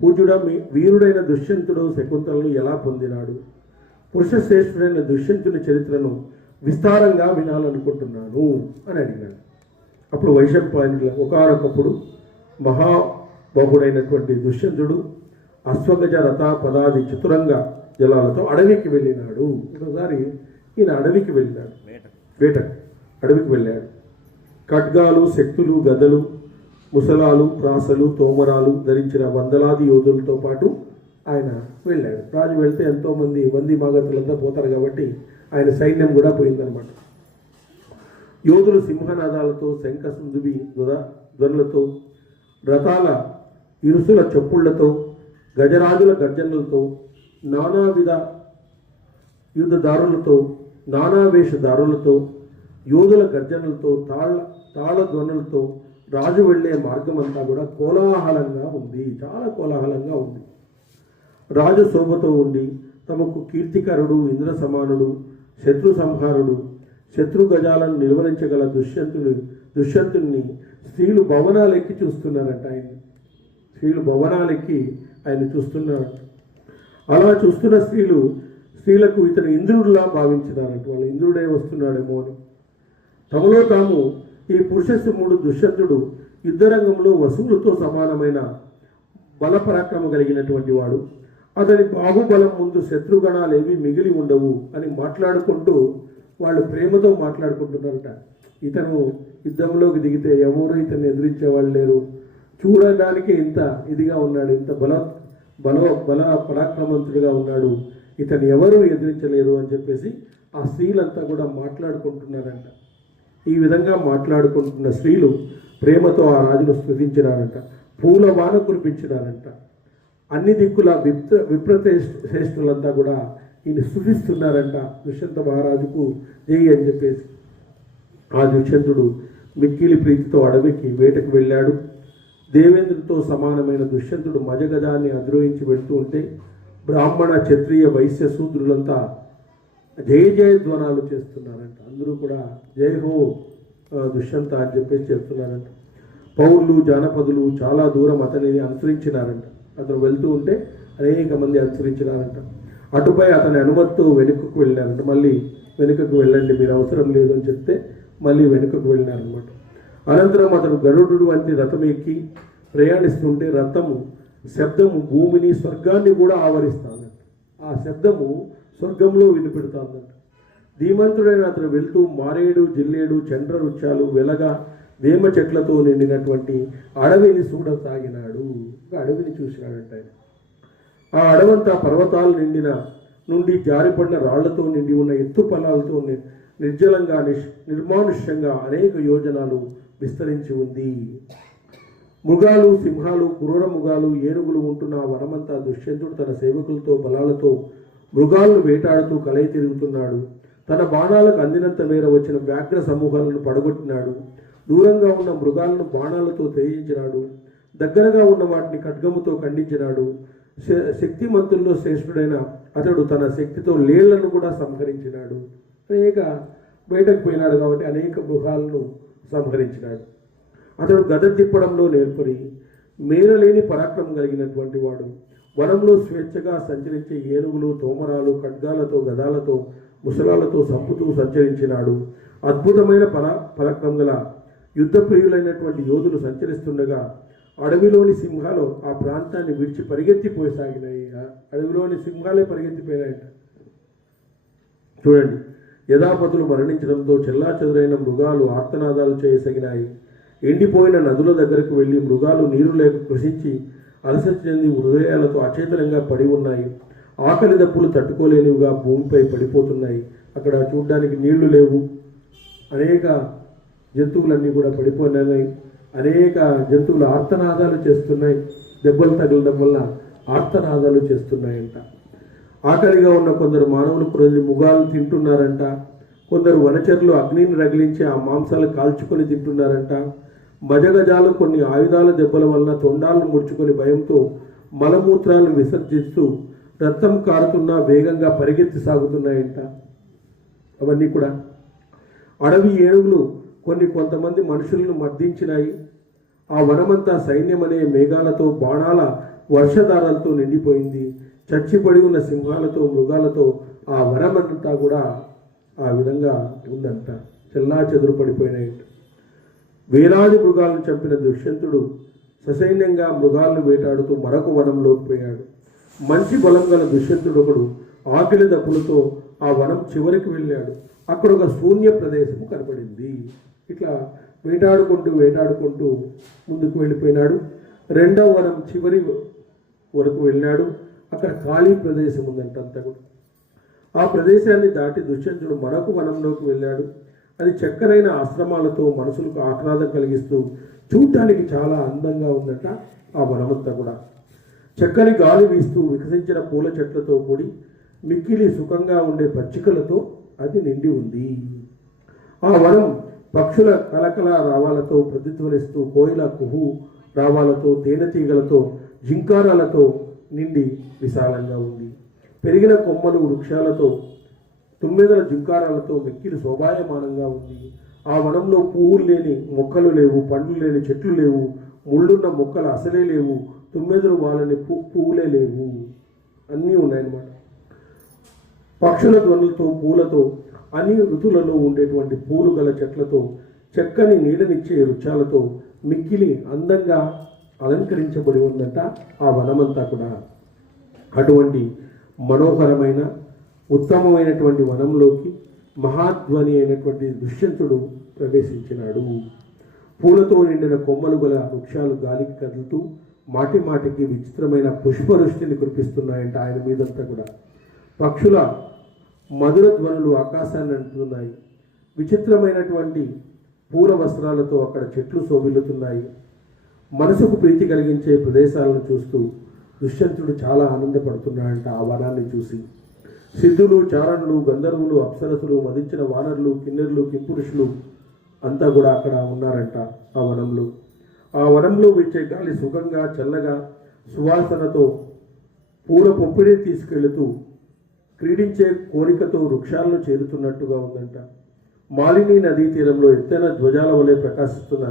పూజ్యుడ వీరుడైన దుష్యంతుడు శకుంతలను ఎలా పొందినాడు, పురుష శ్రేష్ఠుడైన దుష్యంతుని చరిత్రను విస్తారంగా వినాలనుకుంటున్నాను అని అడిగాడు. అప్పుడు వైశంపాయనుడు ఒకానొకప్పుడు మహాబహుడైనటువంటి దుష్యంతుడు అశ్వగజ రథ పదాది చతురంగ జలాలతో అడవికి వెళ్ళినాడు. ఒకసారి ఈయన అడవికి వెళ్ళినాడు, వేటకు అడవికి వెళ్ళాడు. ఖడ్గాలు, శక్తులు, గదలు, ముసలాలు, ప్రాసలు, తోమరాలు ధరించిన వందలాది యోధులతో పాటు ఆయన వెళ్ళాడు. రాజు వెళ్తే ఎంతోమంది వంది మాగతులంతా పోతారు కాబట్టి ఆయన సైన్యం కూడా పోయిందనమాట. యోధులు సింహనాదాలతో, శంఖ సుందుబి ధ్వనులతో, రథాల ఇరుసుల చెప్పుళ్లతో, గజరాజుల గర్జనలతో, నానావిధ యుద్ధదారులతో, నానావేషదారులతో, యోధుల గర్జనలతో, తాళ ధ్వనులతో రాజు వెళ్ళే మార్గం అంతా కూడా కోలాహలంగా ఉంది, చాలా కోలాహలంగా ఉంది. రాజు శోభతో ఉండి తమకు కీర్తికరుడు, ఇంద్ర సమానుడు, శత్రు సంహారుడు, శత్రు గజాలను నిలువరించగల దుష్యంతుని స్త్రీలు భవనాలెక్కి చూస్తున్నారంట. స్త్రీలు భవనాలెక్కి ఆయన చూస్తున్నారు. అలా చూస్తున్న స్త్రీలకు ఇతను ఇంద్రుడిలా భావించినారంట. వాళ్ళు ఇంద్రుడే వస్తున్నాడేమో అని. తమలో తాము ఈ పురుషసింహుడు దుష్యంతుడు యుద్ధరంగంలో వసువులతో సమానమైన బలపరాక్రమ కలిగినటువంటి వాడు, అతని బాహుబలం ముందు శత్రుగణాలు ఏవి మిగిలి ఉండవు అని మాట్లాడుకుంటూ వాళ్ళు ప్రేమతో మాట్లాడుకుంటున్నారట. ఇతను యుద్ధంలోకి దిగితే ఎవరు ఇతన్ని ఎదిరించే వాళ్ళు లేరు, చూడడానికి ఇంత ఇదిగా ఉన్నాడు, ఇంత బల పరాక్రమంతుడిగా ఉన్నాడు, ఇతను ఎవరు ఎదిరించలేరు అని చెప్పేసి ఆ స్త్రీలంతా కూడా మాట్లాడుకుంటున్నారంట. ఈ విధంగా మాట్లాడుకుంటున్న స్త్రీలు ప్రేమతో ఆ రాజును స్తుతించినారంట, పూల వాన కురిపించినారంట. అన్ని దిక్కుల విప్రశ్రేష్ఠులంతా కూడా ఈయన స్తుతిస్తున్నారంట దుష్యంత మహారాజుకు జై అని చెప్పేసి. ఆ దుష్యంతుడు మిక్కిలి ప్రీతితో అడవికి వేటకు వెళ్ళాడు. దేవేంద్రుడితో సమానమైన దుష్యంతుడు మజగజాన్ని అధిరోహించి వెళ్తూ ఉంటే బ్రాహ్మణ, క్షత్రియ, వైశ్య, శూద్రులంతా జయ జయ ధ్వనాలు చేస్తున్నారంట. అందరూ కూడా జయ హో దుష్యంత అని చెప్పేసి చెప్తున్నారంట. పౌరులు, జానపదులు చాలా దూరం అతనిని అనుసరించినారంట. అతను వెళ్తూ ఉంటే అనేక మంది అనుసరించినారంట. అటుపై అతని అనుమతితో వెనుకకు వెళ్ళారంట. మళ్ళీ వెనుకకు వెళ్ళండి, మీరు అవసరం లేదు అని చెప్తే మళ్ళీ వెనుకకు వెళ్ళినారనమాట. అనంతరం అతను గరుడు వంటి రథం ఎక్కి ప్రయాణిస్తుంటే రథము శబ్దము భూమిని, స్వర్గాన్ని కూడా ఆవరిస్తానంట. ఆ శబ్దము స్వర్గంలో వినిపెడుతుందంట. ధీమంతుడైన అతను వెళ్తూ మారేడు, జిల్లేడు, చండ్ర వృక్షాలు, వెలగ, వేమ చెట్లతో నిండినటువంటి అడవిని చూడసాగినాడు. అడవిని చూసినాడంట ఆయన. ఆ అడవంతా పర్వతాలు నుండి జారిపడిన రాళ్లతో నిండి ఉన్న ఎత్తు పొలాలతో నిర్జలంగా నిర్మానుష్యంగా అనేక యోజనాలు విస్తరించి ఉంది. మృగాలు, సింహాలు, క్రూర మృగాలు, ఏనుగులు ఉంటున్న ఆ వనమంతా దుష్యంతుడు తన సేవకులతో బలాలతో మృగాలను వేటాడుతూ కలయి తిరుగుతున్నాడు. తన బాణాలకు అందినంత మేర వచ్చిన వ్యాఘ్ర సమూహాలను పడగొట్టినాడు. దూరంగా ఉన్న మృగాలను బాణాలతో త్యజించినాడు. దగ్గరగా ఉన్న వాటిని ఖడ్గముతో ఖండించినాడు. శక్తిమంతుల్లో శ్రేష్ఠుడైన అతడు తన శక్తితో లేళ్లను కూడా సంహరించినాడు. అనేక బయటకు పోయినాడు కాబట్టి అనేక మృగాలను సంహరించినాడు. అతడు గద తిప్పడంలో నేర్పరి, మేరలేని పరాక్రమం కలిగినటువంటి వాడు. వనంలో స్వేచ్ఛగా సంచరించే ఏనుగులు, తోమరాలు, ఖడ్గాలతో, గదాలతో, ముసలాలతో సంపుతూ సంచరించినాడు. అద్భుతమైన పరాక్రమం గల యుద్ధ ప్రియులైనటువంటి యోధులు సంచరిస్తుండగా అడవిలోని సింహాలు ఆ ప్రాంతాన్ని విడిచి పరిగెత్తిపోసాగినాయి. అడవిలోని సింహాలే పరిగెత్తిపోయినాయట. చూడండి, యథాపతులు మరణించడంతో చెల్లాచెదురైన మృగాలు ఆర్తనాదాలు చేయసాగినాయి. ఎండిపోయిన నదుల దగ్గరకు వెళ్ళి మృగాలు నీరు లేక కృషించి అలసట చెంది హృదయాలతో అచేతనంగా పడి ఉన్నాయి. ఆకలి దప్పులు తట్టుకోలేనివిగా భూమిపై పడిపోతున్నాయి. అక్కడ చూడ్డానికి నీళ్లు లేవు. అనేక జంతువులన్నీ కూడా పడిపోయినాయి. అనేక జంతువులు ఆర్తనాదాలు చేస్తున్నాయి. దెబ్బలు తగలడం వల్ల ఆర్తనాదాలు చేస్తున్నాయంట. ఆకలిగా ఉన్న కొందరు మానవులు కొన్ని మృగాలు తింటున్నారంట. కొందరు వనచరులు అగ్నిని రగిలించి ఆ మాంసాలు కాల్చుకొని తింటున్నారంట. మజగజాలు కొన్ని ఆయుధాల దెబ్బల వలన తొండాలను ముడుచుకొని భయంతో మలమూత్రాలను విసర్జిస్తూ రక్తం కారుతున్నా వేగంగా పరిగెత్తి సాగుతున్నాయంట. అవన్నీ కూడా అడవి ఏనుగులు కొంతమంది మనుషులను మర్దించినాయి. ఆ వనమంతా సైన్యం అనే మేఘాలతో, బాణాల వర్షధారాలతో నిండిపోయింది. చచ్చిపడి ఉన్న సింహాలతో, మృగాలతో ఆ వనమంతా కూడా ఆ విధంగా ఉందంట. చెల్లా చెదురు పడిపోయినాయి. వేలాది మృగాలను చంపిన దుష్యంతుడు ససైన్యంగా మృగాలను వేటాడుతూ మరొక వనంలోకి పోయాడు. మంచి బలం గల దుష్యంతుడు ఒకడు ఆకలి దప్పులతో ఆ వనం చివరికి వెళ్ళాడు. అక్కడ ఒక శూన్య ప్రదేశం కనపడింది. ఇట్లా వేటాడుకుంటూ ముందుకు వెళ్ళిపోయినాడు. రెండవ వనం చివరి వరకు వెళ్ళాడు. అక్కడ ఖాళీ ప్రదేశం ఉందంట అంతా కూడా. ఆ ప్రదేశాన్ని దాటి దుష్యంతుడు మరొక వనంలోకి వెళ్ళాడు. అది చక్కనైన ఆశ్రమాలతో మనసులకు ఆహ్లాదం కలిగిస్తూ చూడటానికి చాలా అందంగా ఉందట. ఆ వనమంతా కూడా చక్కని గాలి వీస్తూ వికసించిన పూల చెట్లతో కూడి మిక్కిలి సుఖంగా ఉండే పచ్చికలతో అది నిండి ఉంది. ఆ వనం పక్షుల కలకల రావాలతో ప్రతిధ్వనిస్తూ, కోయిల కుహు రావాలతో, తేనెతీగలతో, జింకారాలతో నిండి విశాలంగా ఉంది. పెరిగిన కొమ్మలు, వృక్షాలతో, తుమ్మెదల జింకారాలతో మిక్కిలి శోభాయమానంగా ఉంది. ఆ వనంలో పువ్వులు లేని మొక్కలు లేవు, పండ్లు లేని చెట్లు లేవు, ముళ్ళున్న మొక్కలు అసలే లేవు, తుమ్మెదలు వాళ్ళని పువ్వులే లేవు, అన్నీ ఉన్నాయన్నమాట. పక్షుల ధ్వనులతో, పూలతో, అన్ని ఋతువులలో ఉండేటువంటి పూలు గల చెట్లతో, చక్కని నీడనిచ్చే వృక్షాలతో మిక్కిలి అందంగా అలంకరించబడి ఉందంట ఆ వనమంతా కూడా. అటువంటి మనోహరమైన ఉత్తమమైనటువంటి వనంలోకి మహాధ్వని అయినటువంటి దుష్యంతుడు ప్రవేశించినాడు. పూలతో నిండిన కొమ్మలు గల వృక్షాలు గాలికి కదులుతూ మాటి మాటికి విచిత్రమైన పుష్పవృష్టిని కురిపిస్తున్నాయంట ఆయన మీదంతా కూడా. పక్షుల మధుర ధ్వనులు ఆకాశాన్ని అంటున్నాయి. విచిత్రమైనటువంటి పూల వస్త్రాలతో అక్కడ చెట్లు శోభిల్లుతున్నాయి. మనసుకు ప్రీతి కలిగించే ప్రదేశాలను చూస్తూ దుష్యంతుడు చాలా ఆనందపడుతున్నాడంట ఆ వనాన్ని చూసి. సిద్ధులు, చారణులు, గంధర్వులు, అప్సరసులు, మదించిన వానరులు, కిన్నెరులు, కింపురుషులు అంతా కూడా అక్కడ ఉన్నారంట ఆ వనంలో. ఆ వనంలో వీచే గాలి సుఖంగా, చల్లగా, సువాసనతో పూల పొప్పిడి తీసుకెళ్తూ క్రీడించే కోరికతో వృక్షాలను చేరుతున్నట్టుగా ఉందంట. మాలిని నదీ తీరంలో ఎత్తైన ధ్వజాల వలె ప్రకాశిస్తున్న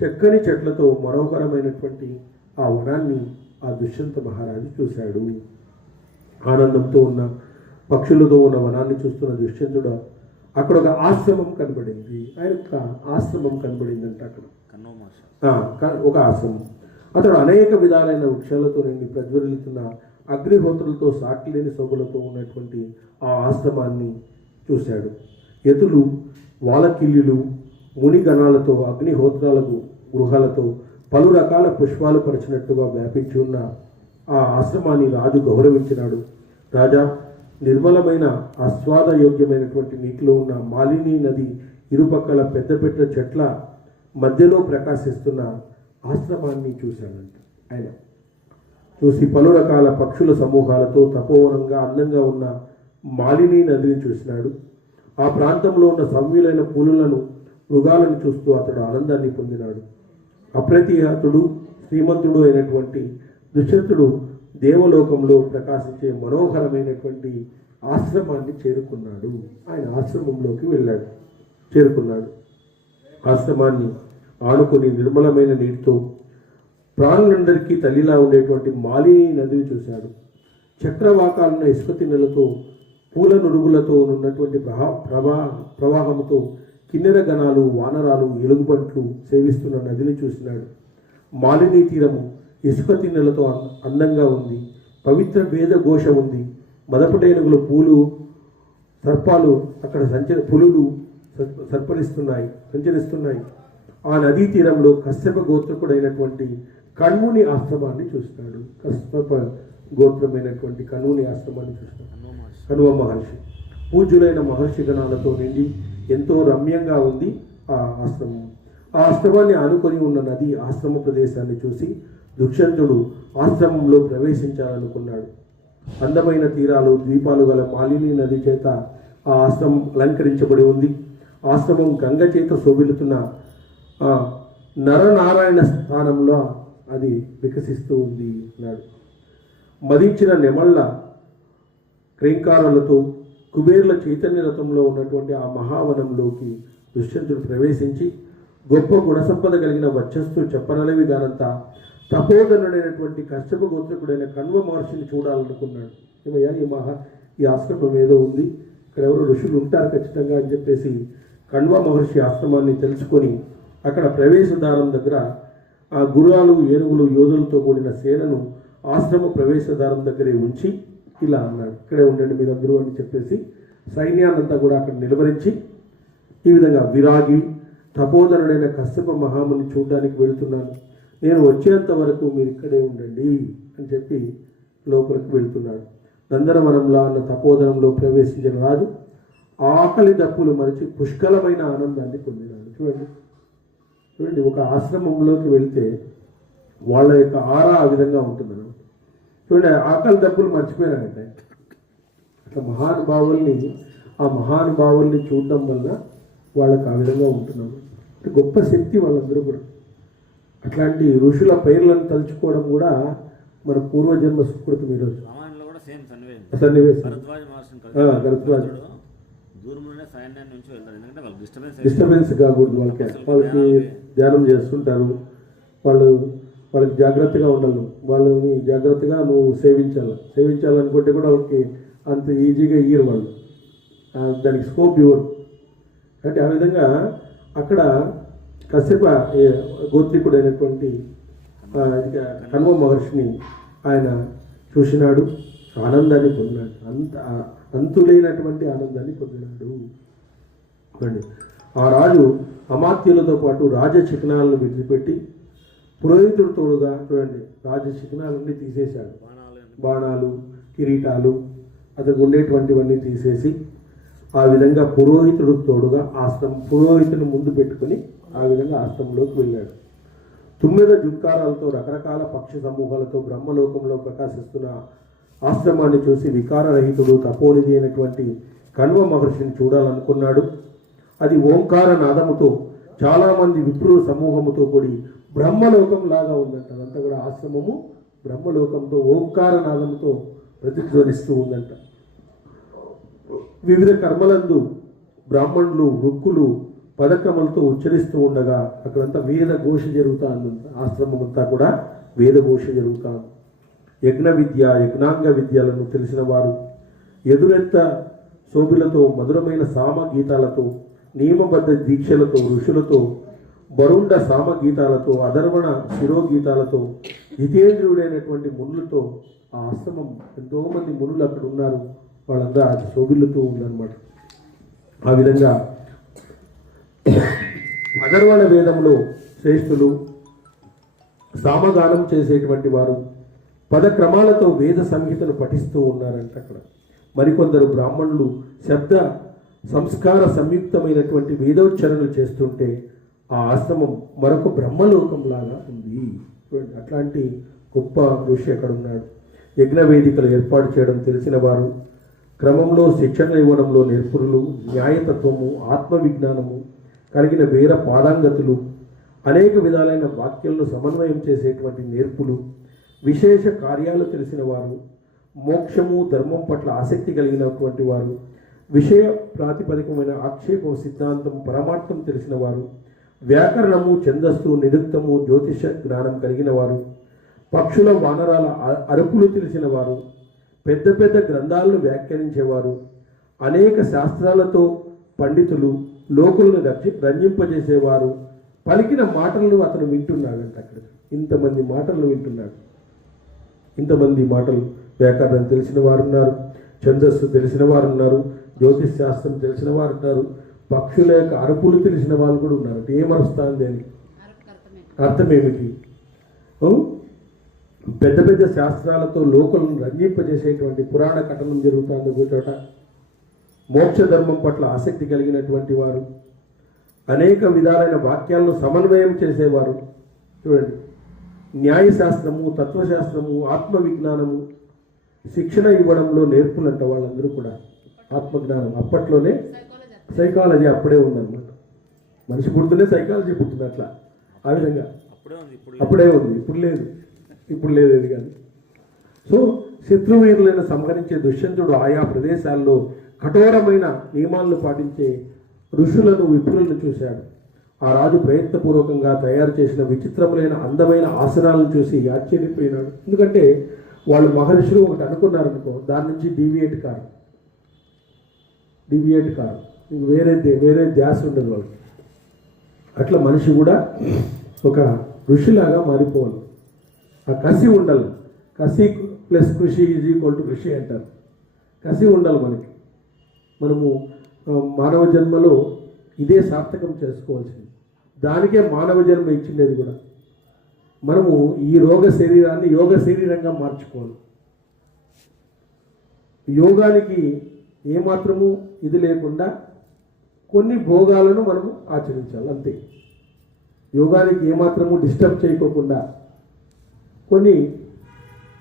చక్కని చెట్లతో మనోహరమైనటువంటి ఆ వనాన్ని ఆ దుష్యంత మహారాజు చూశాడు. ఆనందంతో ఉన్న పక్షులతో ఉన్న వనాన్ని చూస్తున్న దుష్యంతుడు అక్కడ ఒక ఆశ్రమం కనబడింది. ఆయన ఒక ఆశ్రమం కనబడిందంట అక్కడ, ఒక ఆశ్రమం. అతడు అనేక విధాలైన వృక్షాలతో నిండి ప్రజ్వలిస్తున్న అగ్నిహోత్రులతో సాటి లేని సొగులతో ఉన్నటువంటి ఆ ఆశ్రమాన్ని చూశాడు. ఎతులు, వాలకిల్లులు, మునిగణాలతో, అగ్నిహోత్రాలకు గృహాలతో పలు రకాల పుష్పాలు పరిచినట్టుగా వ్యాపించి ఉన్న ఆ ఆశ్రమాన్ని రాజు గౌరవించినాడు. రాజా, నిర్మలమైన ఆస్వాదయోగ్యమైనటువంటి నీటిలో ఉన్న మాలిని నది ఇరుపక్కల పెద్ద పెద్ద చెట్ల మధ్యలో ప్రకాశిస్తున్న ఆశ్రమాన్ని చూశాడంట. ఆయన చూసి పలు రకాల పక్షుల సమూహాలతో తపోవనంగా అందంగా ఉన్న మాలిని నదిని చూసినాడు. ఆ ప్రాంతంలో ఉన్న సవ్యులైన పూలను, మృగాలను చూస్తూ అతడు ఆనందాన్ని పొందినాడు. అప్రతిహతుడు, శ్రీమంతుడు అయినటువంటి దుష్యంతుడు దేవలోకంలో ప్రకాశించే మనోహరమైనటువంటి ఆశ్రమాన్ని చేరుకున్నాడు. ఆయన ఆశ్రమంలోకి వెళ్ళాడు, చేరుకున్నాడు. ఆశ్రమాన్ని ఆనుకొని నిర్మలమైన నీటితో ప్రాణులందరికీ తల్లిలా ఉండేటువంటి మాలిని నదిని చూశాడు. చక్రవాకాలున్న ఇసుక తిన్నెలతో పూల నురుగులతో ఉన్నటువంటి ప్రవాహంతో కిన్నెర గణాలు, వానరాలు, ఎలుగుబంట్లు సేవిస్తున్న నదిని చూసినాడు. మాలిని తీరము ఇసుక తిన్నెలతో అందంగా ఉంది. పవిత్ర వేద ఘోష ఉంది. మదపటేనుగులు, పూలు, సర్పాలు అక్కడ పులులు సంచరిస్తున్నాయి. ఆ నదీ తీరంలో కశ్యప గోత్రకుడైనటువంటి కణ్వుని ఆశ్రమాన్ని చూస్తాడు. కశ్యప గోత్రమైనటువంటి కణ్వుని ఆశ్రమాన్ని చూస్తాడు. కణ్వ మహర్షి పూజ్యులైన మహర్షి గణాలతో నిండి ఎంతో రమ్యంగా ఉంది ఆ ఆశ్రమం. ఆ ఆశ్రమాన్ని ఆనుకొని ఉన్న నది ఆశ్రమ ప్రదేశాన్ని చూసి దుష్యంతుడు ఆశ్రమంలో ప్రవేశించాలనుకున్నాడు. అందమైన తీరాలు, ద్వీపాలు గల మాలిని నది చేత ఆ ఆశ్రమం అలంకరించబడి ఉంది. ఆశ్రమం గంగ చేత శోభిల్లుతున్న నరనారాయణ స్థానంలో అది వికసిస్తూ ఉంది అన్నాడు. మదించిన నెమళ్ళ క్రేంకారాలతో కుబేర్ల చైతన్య రథంలో ఉన్నటువంటి ఆ మహావనంలోకి దుష్యంతుడు ప్రవేశించి గొప్ప గుణసంపద కలిగిన వర్చస్సు చెప్పనలవి గానంత తపోధనుడైనటువంటి కశ్యప గోత్రకుడైన కణ్వ మహర్షిని చూడాలనుకున్నాడు. ఏమయ్యా ఈ ఆశ్రమం ఏదో ఉంది, ఇక్కడ ఎవరో ఋషులు ఉంటారు ఖచ్చితంగా అని చెప్పేసి కణ్వ మహర్షి ఆశ్రమాన్ని తెలుసుకొని అక్కడ ప్రవేశద్వారం దగ్గర ఆ గుర్రాలు, ఏనుగులు, యోధులతో కూడిన సేనను ఆశ్రమ ప్రవేశద్వారం దగ్గరే ఉంచి ఇలా అన్నాడు, ఇక్కడే ఉండండి మీరందరూ అని చెప్పేసి సైన్యాన్నంతా కూడా అక్కడ నిలవరించి ఈ విధంగా విరాగి తపోధనుడైన కశ్యప మహాముని చూడడానికి వెళుతున్నాను, నేను వచ్చేంత వరకు మీరు ఇక్కడే ఉండండి అని చెప్పి లోపలికి వెళ్తున్నాడు. నందనవనంలో అన్న తపోధనంలో ప్రవేశించిన రాజు ఆకలి దప్పులు మరిచి పుష్కలమైన ఆనందాన్ని పొందినాడు. చూడండి ఒక ఆశ్రమంలోకి వెళ్తే వాళ్ళ యొక్క ఆరా ఆ విధంగా ఉంటుందన్నమాట. చూడండి ఆకలి దప్పులు మర్చిపోయినాడంటే అట్లా మహానుభావుల్ని చూడడం వల్ల వాళ్ళకి ఆ విధంగా ఉంటున్నాము. గొప్ప శక్తి వాళ్ళందరూ కూడా. అట్లాంటి ఋషుల పేర్లను తలుచుకోవడం కూడా మన పూర్వజన్మ సుకృతం. ఈరోజు సన్నివేశం డిస్టర్బెన్స్ కాకూడదు. వాళ్ళకి ధ్యానం చేస్తుంటారు, వాళ్ళకి జాగ్రత్తగా ఉండాలి. వాళ్ళని జాగ్రత్తగా నువ్వు సేవించాలనుకుంటే కూడా వాళ్ళకి అంత ఈజీగా ఇయ్యరు వాళ్ళు, దానికి స్కోప్ ఇవ్వరు. అంటే ఆ విధంగా అక్కడ కశ్యప గోత్రికుడైనటువంటి కణ్వ మహర్షిని ఆయన చూసినాడు, ఆనందాన్ని పొందినాడు. అంతులేనటువంటి ఆనందాన్ని పొందినాడు. ఆ రాజు అమాత్యులతో పాటు రాజ చిహ్నాలను విడిచిపెట్టి పురోహితుడు తోడుగా చూడండి రాజ చిహ్నాలన్నీ తీసేశాడు. బాణాలు, కిరీటాలు అతనికి ఉండేటువంటివన్నీ తీసేసి ఆ విధంగా పురోహితుడు తోడుగా పురోహితుని ముందు పెట్టుకుని ఆ విధంగా ఆశ్రమంలోకి వెళ్ళాడు. 9 జుంకారాలతో రకరకాల పక్షి సమూహాలతో బ్రహ్మలోకంలో ప్రకాశిస్తున్న ఆశ్రమాన్ని చూసి వికారరహితుడు తపోనిధి అయినటువంటి కణ్వ మహర్షిని చూడాలనుకున్నాడు. అది ఓంకార నాదముతో చాలామంది విప్రుల సమూహముతో కూడి బ్రహ్మలోకం లాగా ఉందంట. అదంతా కూడా ఆశ్రమము బ్రహ్మలోకంతో ఓంకార నాదముతో ప్రతిధ్వనిస్తూ ఉందంట. వివిధ కర్మలందు బ్రాహ్మణులు, వృక్కులు పదక్రమలతో ఉచ్చరిస్తూ ఉండగా అక్కడంతా వేద ఘోష జరుగుతూ ఉందంట. ఆశ్రమం అంతా కూడా వేద ఘోష జరుగుతా. యజ్ఞ విద్య, యజ్ఞాంగ విద్యలను తెలిసిన వారు ఎదురెత్త శోభిలతో, మధురమైన సామగీతాలతో, నియమబద్ధ దీక్షలతో, ఋషులతో, బరుండ సామగీతాలతో, అధర్వణ శిరోగీతాలతో, జితేంద్రుడైనటువంటి మునులతో ఆ ఆశ్రమం ఎంతోమంది మునులు అక్కడ ఉన్నారు. వాళ్ళంతా అది శోభిల్లుతూ ఉందన్నమాట. ఆ విధంగా అధర్వణ వేదంలో శ్రేష్ఠులు, సామగానం చేసేటువంటి వారు పదక్రమాలతో వేద సంహితను పఠిస్తూ ఉన్నారంట. అక్కడ మరికొందరు బ్రాహ్మణులు శబ్ద సంస్కార సంయుక్తమైనటువంటి వేదోచ్చరణలు చేస్తుంటే ఆ ఆశ్రమం మరొక బ్రహ్మలోకంలాగా ఉంది. అట్లాంటి గొప్ప ఋషి అక్కడ ఉన్నాడు. యజ్ఞ వేదికలు ఏర్పాటు చేయడం తెలిసిన వారు, క్రమంలో శిక్షణ ఇవ్వడంలో నేర్పురులు, న్యాయతత్వము, ఆత్మవిజ్ఞానము కలిగిన వేర పాదాంగతులు, అనేక విధాలైన వాక్యాలను సమన్వయం చేసేటువంటి నేర్పులు, విశేష కార్యాలు తెలిసిన వారు, మోక్షము ధర్మం పట్ల ఆసక్తి కలిగినటువంటి వారు, విషయ ప్రాతిపదికమైన ఆక్షేపం సిద్ధాంతం పరమార్థం తెలిసిన వారు, వ్యాకరణము ఛందస్సు నిరుక్తము జ్యోతిష జ్ఞానం కలిగిన వారు, పక్షుల వానరాల అరుపులు తెలిసిన వారు, పెద్ద పెద్ద గ్రంథాలను వ్యాఖ్యానించేవారు, అనేక శాస్త్రాలతో పండితులు, లోకులను రంజింపజేసేవారు, పలికిన మాటలను అతను వింటున్నాడంట. అక్కడ ఇంతమంది మాటలను వింటున్నాడు. ఇంతమంది మాటలు వ్యాకరణం తెలిసిన వారు ఉన్నారు, ఛందస్సు తెలిసిన వారు ఉన్నారు, జ్యోతిష్ శాస్త్రం తెలిసిన వారు ఉన్నారు, పక్షుల యొక్క అరుపులు తెలిసిన వాళ్ళు కూడా ఉన్నారు. అంటే ఏమరుస్తుంది అని అర్థమేమిటి? పెద్ద పెద్ద శాస్త్రాలతో లోకులను రంజింపజేసేటువంటి పురాణ కథనం జరుగుతుంది ఒక చోట. మోక్ష ధర్మం పట్ల ఆసక్తి కలిగినటువంటి వారు, అనేక విధాలైన వాక్యాలను సమన్వయం చేసేవారు. చూడండి, న్యాయశాస్త్రము, తత్వశాస్త్రము, ఆత్మవిజ్ఞానము శిక్షణ ఇవ్వడంలో నేర్పులంట వాళ్ళందరూ కూడా. ఆత్మజ్ఞానం అప్పట్లోనే సైకాలజీ అప్పుడే ఉందన్నమాట. మనిషి పుడుతూనే సైకాలజీ పుట్టింది. అట్లా ఆ విధంగా అప్పుడే ఉంది, ఇప్పుడు లేదు ఇది కాదు. సో శత్రువీరులను సంహరించే దుష్యంతుడు ఆయా ప్రదేశాల్లో కఠోరమైన నియమాలను పాటించే ఋషులను విప్రులను చూశాడు. ఆ రాజు ప్రయత్నపూర్వకంగా తయారు చేసిన విచిత్రములైన అందమైన ఆసనాలను చూసి ఆశ్చర్యపోయినాడు. ఎందుకంటే వాళ్ళు మహర్షులు ఒకటి అనుకున్నారనుకో, దాని నుంచి డీవియేట్ కారు ఇంక వేరే ధ్యాస ఉండదు వాళ్ళకి. అట్లా మనిషి కూడా ఒక ఋషిలాగా మారిపోవాలి. ఆ కసి ఉండాలి. కసి ప్లస్ కృషి ఈజ్ ఈక్వల్ టు కృషి అంటారు. కసి ఉండాలి మనకి. మనము మానవ జన్మలో ఇదే సార్థకం చేసుకోవాల్సింది. దానికే మానవ జన్మ ఇచ్చిండేది కూడా. మనము ఈ రోగ శరీరాన్ని యోగ శరీరంగా మార్చుకోవాలి. యోగానికి ఏమాత్రము ఇది లేకుండా కొన్ని భోగాలను మనము ఆచరించాలి అంతే. యోగానికి ఏమాత్రము డిస్టర్బ్ చేయకోకుండా కొన్ని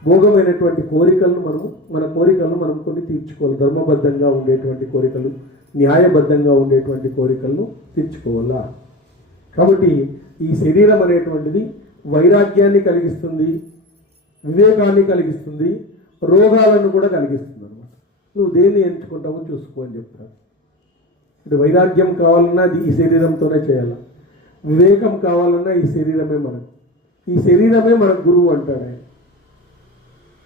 భోగమైనటువంటి కోరికలను మన కోరికలను మనం కొన్ని తీర్చుకోవాలి. ధర్మబద్ధంగా ఉండేటువంటి కోరికలు, న్యాయబద్ధంగా ఉండేటువంటి కోరికలను తీర్చుకోవాలా. కాబట్టి ఈ శరీరం అనేటువంటిది వైరాగ్యాన్ని కలిగిస్తుంది, వివేకాన్ని కలిగిస్తుంది, రోగాలను కూడా కలిగిస్తుంది అనమాట. నువ్వు దేన్ని ఎంచుకుంటావో చూసుకో అని చెప్తారు. అంటే వైరాగ్యం కావాలన్నా అది ఈ శరీరంతోనే చేయాలి, వివేకం కావాలన్నా ఈ శరీరమే మనకు గురువు అంటాడు ఆయన.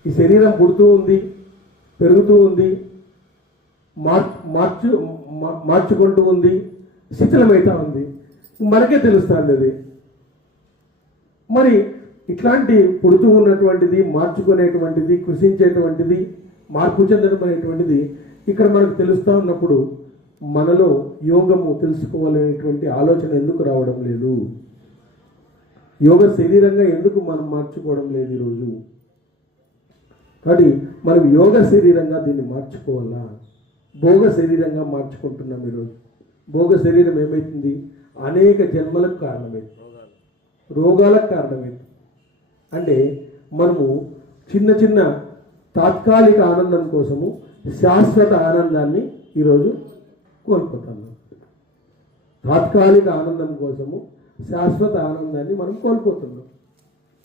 ఈ శరీరం పుడుతూ ఉంది, పెరుగుతూ ఉంది, మార్చుకుంటూ ఉంది, శిథిలమవుతా ఉంది. మనకే తెలుస్తుంది అది. మరి ఇట్లాంటి పుడుతూ ఉన్నటువంటిది, మార్చుకునేటువంటిది, కృషించేటువంటిది, మార్పు చెందడం అనేటువంటిది ఇక్కడ మనకు తెలుస్తూ ఉన్నప్పుడు మనలో యోగము తెలుసుకోవాలనేటువంటి ఆలోచన ఎందుకు రావడం లేదు? యోగ శరీరంగా ఎందుకు మనం మార్చుకోవడం లేదు ఈరోజు? కాబట్టి మనం యోగ శరీరంగా దీన్ని మార్చుకోవాలా? భోగ శరీరంగా మార్చుకుంటున్నాం ఈరోజు. భోగ శరీరం ఏమవుతుంది? అనేక జన్మలకు కారణమైంది, రోగాలకు కారణమైంది. అంటే మనము చిన్న చిన్న తాత్కాలిక ఆనందం కోసము శాశ్వత ఆనందాన్ని ఈరోజు కోల్పోతున్నాం. తాత్కాలిక ఆనందం కోసము శాశ్వత ఆనందాన్ని మనం కోల్పోతున్నాం.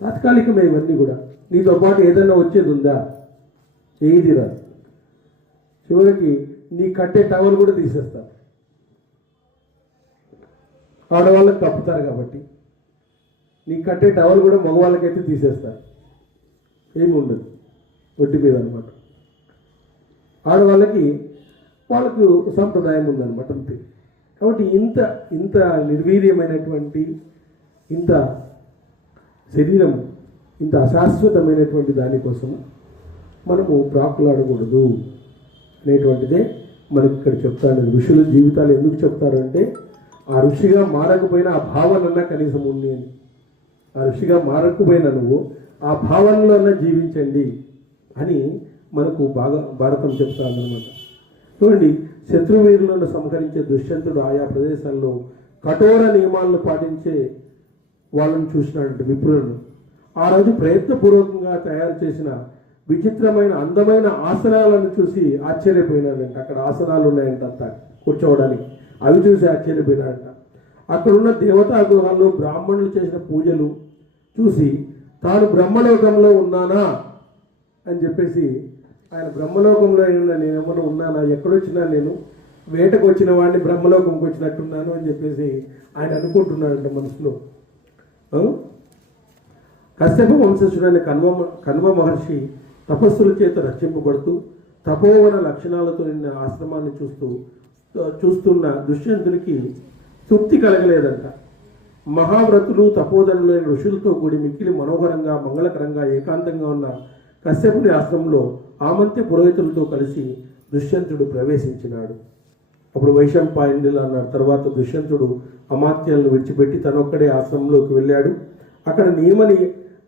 తాత్కాలికమే ఇవన్నీ కూడా. నీతో పాటు ఏదైనా వచ్చేది ఉందా? ఏది రాదు. చివరికి నీ కట్టే టవల్ కూడా తీసేస్తారు. ఆడవాళ్ళకి కప్పుతారు కాబట్టి నీ కట్టే టవల్ కూడా మగవాళ్ళకైతే తీసేస్తారు. ఏమి ఉండదు, ఒడ్డు మీద అనమాట. ఆడవాళ్ళకి వాళ్ళకు సంప్రదాయం ఉందన్నమాట అంతే. కాబట్టి ఇంత నిర్వీర్యమైనటువంటి, ఇంత శరీరం, ఇంత అశాశ్వతమైనటువంటి దానికోసము మనము ప్రాకులాడకూడదు అనేటువంటిదే మనకి ఇక్కడ చెప్తాను. ఋషుల జీవితాలు ఎందుకు చెప్తారు అంటే, ఆ ఋషిగా మారకపోయినా ఆ భావనన్నా కనీసం ఉంది అని. ఆ ఋషిగా మారకపోయినా నువ్వు ఆ భావనలోనే జీవించండి అని మనకు బాగా భారతం చెప్తారన్నమాట. చూడండి, శత్రువీరులను సంహరించే దుష్యంతుడు ఆయా ప్రదేశాల్లో కఠోర నియమాలను పాటించే వాళ్ళని చూసినాడంటే విప్రులను. ఆ రోజు ప్రయత్నపూర్వకంగా తయారు చేసిన విచిత్రమైన అందమైన ఆసనాలను చూసి ఆశ్చర్యపోయినాడంట. అక్కడ ఆసనాలు ఉన్నాయంట అంతా కూర్చోవడానికి. అవి చూసి ఆశ్చర్యపోయినాడంట. అక్కడున్న దేవతా గృహాల్లో బ్రాహ్మణులు చేసిన పూజలు చూసి తాను బ్రహ్మలోకంలో ఉన్నానా అని చెప్పేసి, ఆయన బ్రహ్మలోకంలో నేనేమన్నా ఉన్నానా, ఎక్కడొచ్చినా నేను వేటకు వచ్చిన వాడిని బ్రహ్మలోకంకి వచ్చినట్టున్నాను అని చెప్పేసి ఆయన అనుకుంటున్నాడంట మనసులో. కశ్యప వంశస్థుడైన కన్వ మహర్షి తపస్సుల చేత రక్షింపబడుతూ తపోవన లక్షణాలతో నిన్న ఆశ్రమాన్ని చూస్తున్న దుష్యంతునికి తృప్తి కలగలేదంట. మహావ్రతులు తపోధనులైన ఋషులతో కూడి మిక్కిలి మనోహరంగా మంగళకరంగా ఏకాంతంగా ఉన్న కశ్యపుని ఆశ్రమంలో ఆమంత్య పురోహితులతో కలిసి దుష్యంతుడు ప్రవేశించినాడు. అప్పుడు వైశంపాయనుడు అన్నాడు. తర్వాత దుష్యంతుడు అమాత్యాలను విడిచిపెట్టి తనొక్కడే ఆశ్రమంలోకి వెళ్ళాడు. అక్కడ